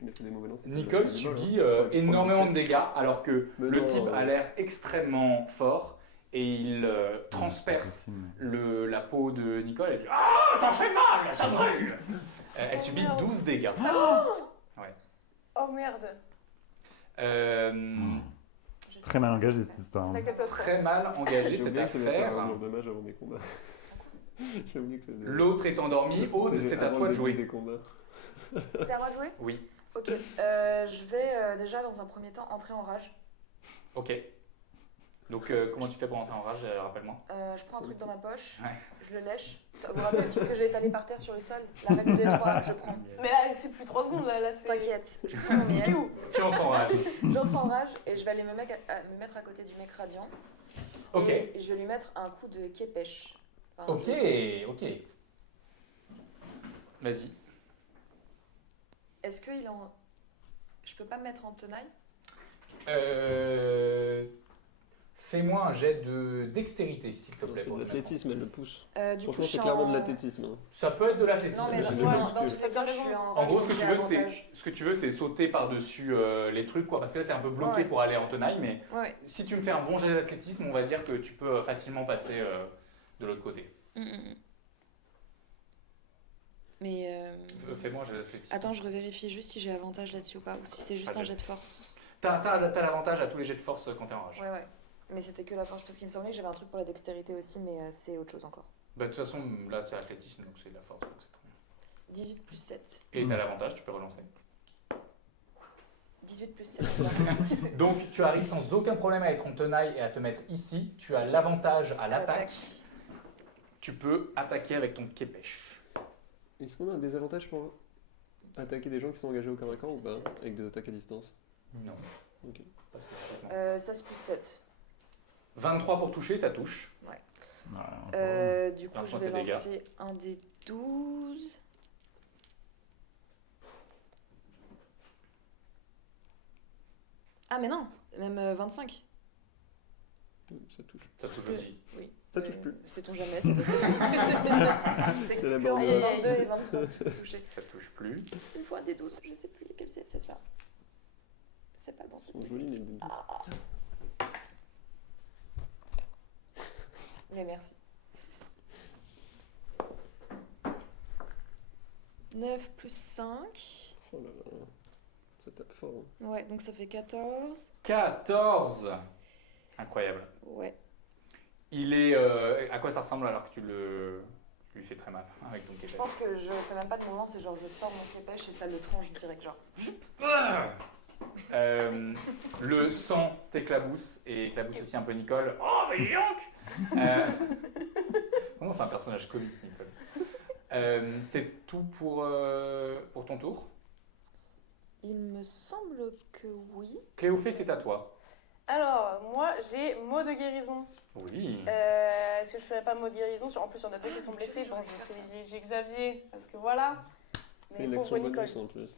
a fait des mauvais lancers. Nicole Il a fait des subit balles, hein. énormément de dégâts alors que Mais le non, type a l'air extrêmement fort et il transperce C'est possible, la peau de Nicole. Elle dit ah, ça fait mal, ça brûle. Elle Oh, subit merde. 12 dégâts. Oh merde. Euh, mais- Très mal engagé cette histoire. La hein. catastrophe. très mal engagé J'ai cette oublié que tu devais faire un affaire. mur de mage avant mes combats. J'ai oublié que. L'autre est endormi. Aude, c'est à Avant toi le de début jouer. des combats. C'est à moi de jouer? Oui, Ok. Je vais déjà dans un premier temps entrer en rage. ok. Donc comment tu fais pour entrer en rage, rappelle-moi. Je prends un truc dans ma poche, Ouais. je le lèche. Vous vous rappelez le truc que j'ai étalé par terre sur le sol? La règle des 3, je prends. Mais là, c'est plus 3 secondes là, c'est. T'inquiète, je prends mon miel. T'es où? Tu entres en rage. J'entre en rage et je vais aller me mettre à côté du mec radiant. Ok. Et je vais lui mettre un coup de képèche. Enfin, Ok, je sais. ok. Vas-y. Est-ce qu'il en. Je peux pas me mettre en tenaille? Fais-moi un jet de dextérité, s'il te plaît. C'est pour de te mettre en- l'athlétisme, elle le pousse. Du Franchement, coup, je c'est suis clairement en- de l'athlétisme. hein. Ça peut être de l'athlétisme. Non, mais c'est dans, de dans muscu. tous les cas, je suis en En rage, gros, donc ce que j'ai tu veux, c'est avantage. sauter par-dessus les trucs, quoi. Parce que là, t'es un peu bloqué Ouais. pour aller en tenaille, mais Ouais. si tu me fais un bon jet d'athlétisme, on va dire que tu peux facilement passer de l'autre côté. Mais. Fais-moi un jet d'athlétisme. Attends, je revérifie juste si j'ai avantage là-dessus ou pas, ou si c'est juste Pas un de- jet de force. T'as l'avantage à tous les jets de force quand t'es en rage. Ouais, ouais. Mais c'était que la force, parce qu'il me semblait que j'avais un truc pour la dextérité aussi, mais c'est autre chose encore. Bah, de toute façon, là, c'est athlétisme, donc c'est de la force. Donc c'est très bien. 18 plus 7. Et t'as l'avantage, tu peux relancer. 18 plus 7. Donc, tu arrives sans aucun problème à être en tenaille et à te mettre ici. Tu as l'avantage à l'attaque. Tu peux attaquer avec ton képèche. Est-ce qu'on a un désavantage pour attaquer des gens qui sont engagés au corps à corps ou pas? Avec des attaques à distance? Non. Ok. Pas spécifiquement. 16 plus 7. 23 pour toucher, ça touche. Du coup, Par je contre, vais tes dégâts. lancer un des 12. Ah, mais non, même 25. Ça touche. Ça touche que- aussi. Oui. Ça touche plus. Sait-on jamais, ça peut C'est la bande. 22 et 23 qui peut toucher. Ça touche plus. Une fois des 12, je sais plus lesquels c'est ça. C'est pas le bon Ils site. sont jolis les deux. Mais merci. 9 plus 5. Oh là là. Ça tape fort. Hein. Ouais, donc ça fait 14. 14. Incroyable. Ouais. Il est... à quoi ça ressemble alors que tu lui fais très mal avec ton Je képèche? pense que je fais même pas de mouvement, c'est genre je sors mon képèche et ça le tranche direct, genre. Le sang t'éclabousse et éclabousse aussi un peu Nicole. Oh, mais dis donc Comment c'est un personnage comique, Nicole. C'est tout pour ton tour. Il me semble que oui. Cléophée, c'est à toi. Alors, moi, j'ai mot de guérison. Oui. Est-ce que je ferais pas mot de guérison En plus, il y en a deux qui sont blessés. Bon, je vais privilégier Xavier, parce que voilà. C'est Mais une pauvre action Nicole. bonus en plus.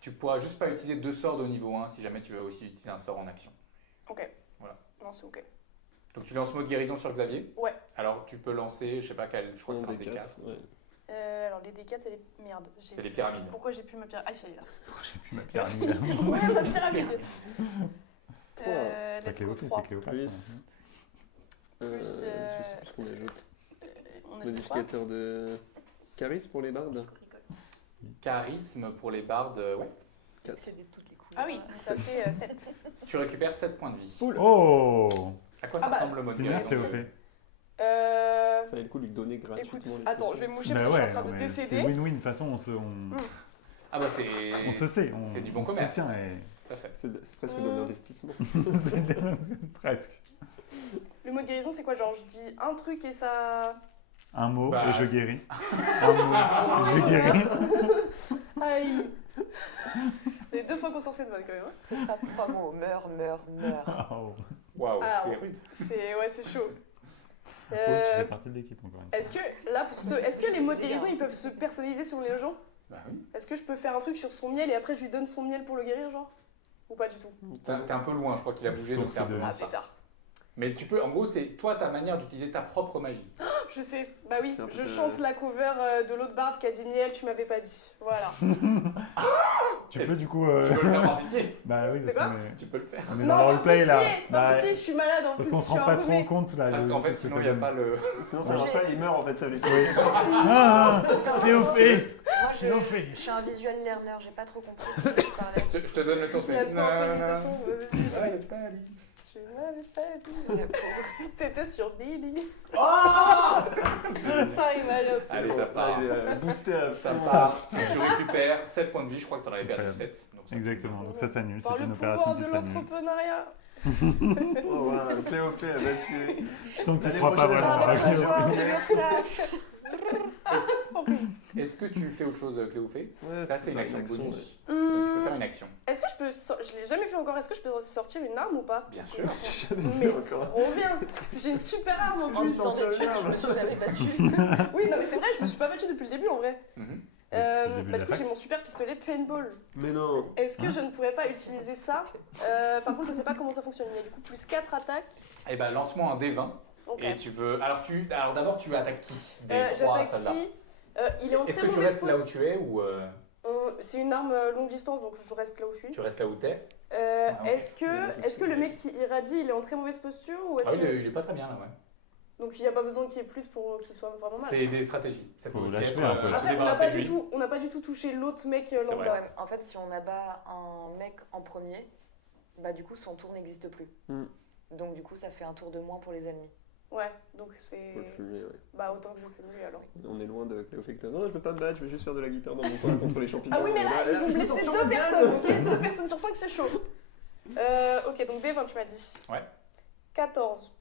Tu pourras juste pas utiliser 2 sorts de niveau 1 si jamais tu veux aussi utiliser un sort en action. Ok. Voilà. Non, c'est ok. Donc tu lances mot de guérison sur Xavier. Ouais. Alors tu peux lancer, je sais pas quel, je crois que c'est un des D4. 4. Ouais. Alors, les D4, c'est les... Merde. C'est les pyramides. Pourquoi j'ai plus ma pyramide? Ah, si, elle est là. J'ai plus ma pyramide. Ouais, ma pyramide. Trois. Pas Let's go, Cléophée, 3. c'est Cléopâtre. Plus. Plus, Je sais plus ce qu'on ajoute. On a fait quoi? Modificateur de charisme pour les bardes. Charisme pour les bardes, ouais. C'est de toutes les couleurs. Ah oui, donc ça fait 7. Tu récupères 7 points de vie. Full. Oh, À quoi ça Ah bah, ressemble le mode c'est bien guérison Cléophée. Ça a le coup de lui donner gratuitement. Écoute, les attends, je vais potions. me moucher Bah parce que je ouais, suis en train non, de mais c'est décéder. win-win, de toute façon, Ah bah on se sait, c'est du bon on se commerce. soutient et Tout à fait. C'est presque de l'investissement. presque. Le mot de guérison, c'est quoi? Genre, je dis un truc et ça. Un mot Bah, et je guéris. Un mot et je guéris. Aïe! Les 2 fois qu'on sort cette vanne quand même. Hein. Ce sera 3 mots. Meurs, meurs, meurs. Oh. Waouh, Ah, c'est ouais. rude. Ouais, c'est chaud. Oh, tu fais partie de l'équipe encore. Est-ce que là pour est-ce que les mots de guérison ils peuvent se personnaliser sur les gens? Bah oui. Est-ce que je peux faire un truc sur son miel et après je lui donne son miel pour le guérir genre? Ou pas du tout? T'es un peu loin, je crois qu'il a bougé, donc t'es un peu Source de loin. Ah pétard. Mais tu peux, en gros, c'est toi ta manière d'utiliser ta propre magie. Je sais, bah oui, C'est un peu je de- chante la cover de l'autre barde qui a dit miel, tu m'avais pas dit. Voilà. Tu peux du coup. Tu peux le faire par pitié. Bah oui, C'est parce quoi qu'on est, Tu peux le faire. on est Non, dans le par roleplay là. pitié, par pitié, je suis malade en Parce plus. qu'on je se suis rend pas enrhumée. trop compte là. Parce qu'en fait, tout ce que sinon, ça il n'y a donne. pas le. Sinon ça marche pas, il meurt en fait, ça lui fait. Oui. Ah, Cléophée. Moi, Cléophée. je suis un visual learner, j'ai pas trop compris ce que tu parlais. Je te donne le ton, Il c'est. a besoin de présentation, vas-y. Ouais, pas dit. Je m'avais pas dit. T'étais sur Bibi. Oh Ça arrive à l'ops. Allez, ça part. Il est boosté à Ça fond. part. Tu récupères 7 points de vie, je crois que t'en avais perdu Incroyable. 7. Donc ça- Exactement, donc ça s'annule, Par c'est le une pouvoir opération de qui s'annule. l'entrepreneuriat. Oh voilà, Cléophée a basculé. Je sens que tu L'année crois pas prochaine, vraiment elle à va faire Cléophée. genre. de l'URSSAF. Est-ce que tu fais autre chose, Cléophée? Ouais, Là, tu c'est peux une faire action bonus. ouais. Donc tu peux faire une action. Est-ce que je peux. Je l'ai jamais fait encore. Est-ce que je peux sortir une arme ou pas? Bien sûr. J'ai jamais Mais fait encore. trop bien. J'ai une super arme en En me plus. sentant je me suis jamais battue. Oui, non, mais c'est vrai, je me suis pas battue depuis le début en vrai. Mhm. Depuis le début de Bah, la du coup, fac. j'ai mon super pistolet paintball. Mais non. Est-ce que je ne pourrais pas utiliser ça? Par contre, je sais pas comment ça fonctionne. Il y a du coup plus 4 attaques. Eh ben, lance-moi un D20. Ok. Et tu veux. Alors d'abord, tu attaques qui? Des 3 J'attaque soldats. qui? Il est en Est-ce très que tu mauvaise restes là où position. tu es ou C'est une arme longue distance, donc je reste là où je suis. tu restes là où t'es? ok. Est-ce que le mec qui irradie, il est en très mauvaise posture ou est-ce Ah oui, que... il est pas très bien là, ouais. Donc il n'y a pas besoin qu'il y ait plus pour qu'il soit vraiment mal. C'est des stratégies. Ça peut Faut aussi l'achever être, un peu. se Après, débarrasser de lui. on n'a pas du tout touché l'autre mec vrai. lambda. Ouais, en fait, si on abat un mec en premier, bah du coup son tour n'existe plus. Donc du coup, ça fait un tour de moins pour les ennemis. Ouais, donc c'est. Faut le fumer, ouais. Bah, autant que je fume lui alors. On est loin de Cléofecta. Non, je veux pas me battre, je veux juste faire de la guitare dans mon coin contre les champignons. Ah oui, mais là, Et ils ont je peux blessé sortir 2 mon gun. personnes, ok 2 personnes sur 5, c'est chaud. Ok, donc D20, tu m'as dit. Ouais. 14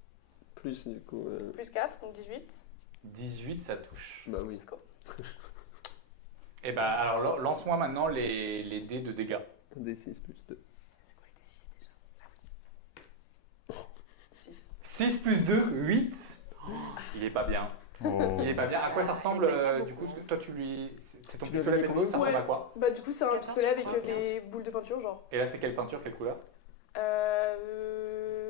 Plus du coup. plus 4, donc 18. 18, ça touche. Bah oui. Let's go. Et bah alors lance-moi maintenant les dés de dégâts. Un D6 plus 2. C'est quoi les D6 déjà? Ah oui. 6. 6 plus 2, 8. Il est pas bien. Oh. Il est pas bien. À quoi ça Ah, ressemble il est pas du coup beaucoup, ce que toi tu lui. C'est ton Tu lui as pistolet donné avec combien ça ressemble Ouais. à quoi? Bah, du coup, c'est un 14, pistolet je avec crois, des boules de peinture, genre. Et là c'est quelle peinture, quelle couleur?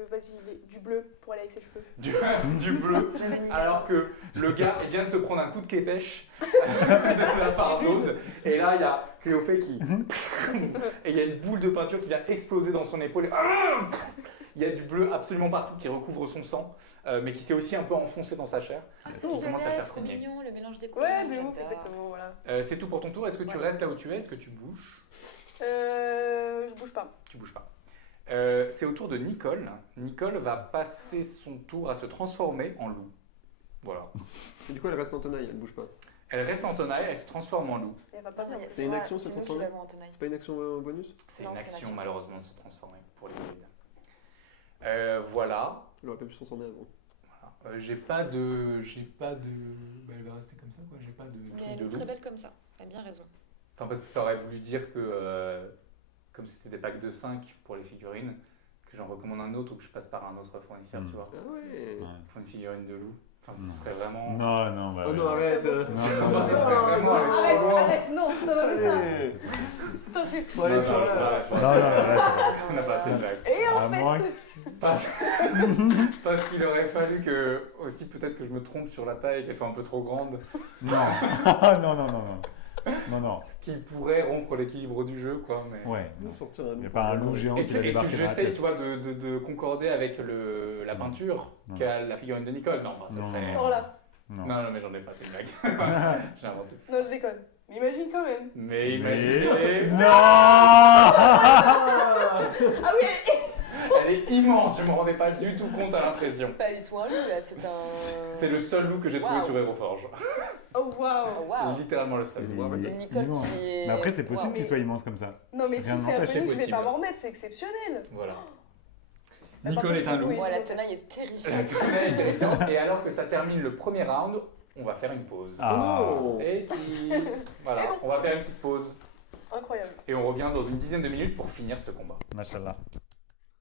Vas-y, du bleu pour aller avec ses cheveux. Du bleu. J'avais mis Alors 14. que le gars il vient de se prendre un coup de képèche de la part d'Aude. Et là il y a Cléophée qui. Et il y a une boule de peinture qui vient exploser dans son épaule. Et il y a du bleu absolument partout qui recouvre son sang, mais qui s'est aussi un peu enfoncé dans sa chair. Ah, Qui c'est commence à violet, faire trop saigner. mignon, le mélange des couleurs. Ouais, de j'adore. ouf, exactement, voilà. C'est tout pour ton tour. Est-ce que tu Ouais. restes là où tu es? Est-ce que tu bouges? Je bouge pas. Tu bouges pas. C'est au tour de Nicole. Nicole va passer son tour à se transformer en loup. Voilà. Et du coup, elle reste en tenaille, elle bouge pas. Elle reste en tenaille, elle se transforme en loup. Elle va pas bien. C'est une action, se c'est nous qui transformer l'avons en tenaille. C'est pas une action bonus? C'est Non, une c'est une action action. malheureusement de se transformer pour les druides. Voilà. Elle aurait pas pu se transformer avant. J'ai pas de. Bah, elle va rester comme ça quoi. J'ai pas de Mais truc elle de est loup. très belle comme ça. Elle a bien raison. Enfin parce que ça aurait voulu dire que comme c'était des packs de 5 pour les figurines, que j'en recommande un autre ou que je passe par un autre fournisseur, tu vois. Ah ouais. Ouais. Pour une figurine de loup. Enfin ce Non. serait vraiment. Non, non, bah. Oh non, ouais. arrête. Non, non, Ce non. serait vraiment aller trop Arrête, loin. arrête, non, non, non, mais ça. Allez. Attends, j'ai. Bon, allez, Non, sors non, là. ça va, Non, non, arrête. On n'a pas fait de blague. Et en À fait. moins Parce, parce qu'il aurait fallu que, aussi peut-être que je me trompe sur la taille, qu'elle soit un peu trop grande, Non. Non, non, non, non. Non, non. ce qui pourrait rompre l'équilibre du jeu, quoi. Mais... Ouais. On va sortir un Il n'y a loup. pas un loup géant Et qui que, va et que débarquer dans la j'essaye, tête. tu vois, de concorder avec la peinture Non. qu'a la figurine de Nicole. Non, bah, ça Non, serait... non. Sors là. Non. Non, non, mais j'en ai pas, c'est une blague. J'ai inventé tout ça. Non, je déconne. Mais imagine quand même. Mais imaginez... Non. Ah oui, Elle est immense, je me rendais pas du tout compte à l'impression. Pas du tout un loup là, c'est un. C'est le seul loup que j'ai trouvé Waouh. sur Aeroforge. oh waouh. Oh, waouh. Littéralement le seul loup. Il est Nicole immense. qui est. Mais après, c'est possible Waouh. qu'il soit immense comme ça. Non, mais Rien tout c'est n'empêche, inconnu, je vais possible. pas m'en remettre, c'est exceptionnel. Voilà. Mais par Nicole est contre, un loup. oui. Ouais, la tenaille est La terrifiante. tenaille est terrifiante. Et alors que ça termine le premier round, on va faire une pause. Ah. non. Et si... Voilà, on va faire une petite pause. Incroyable. Et on revient dans une dizaine de minutes pour finir ce combat. Machallah.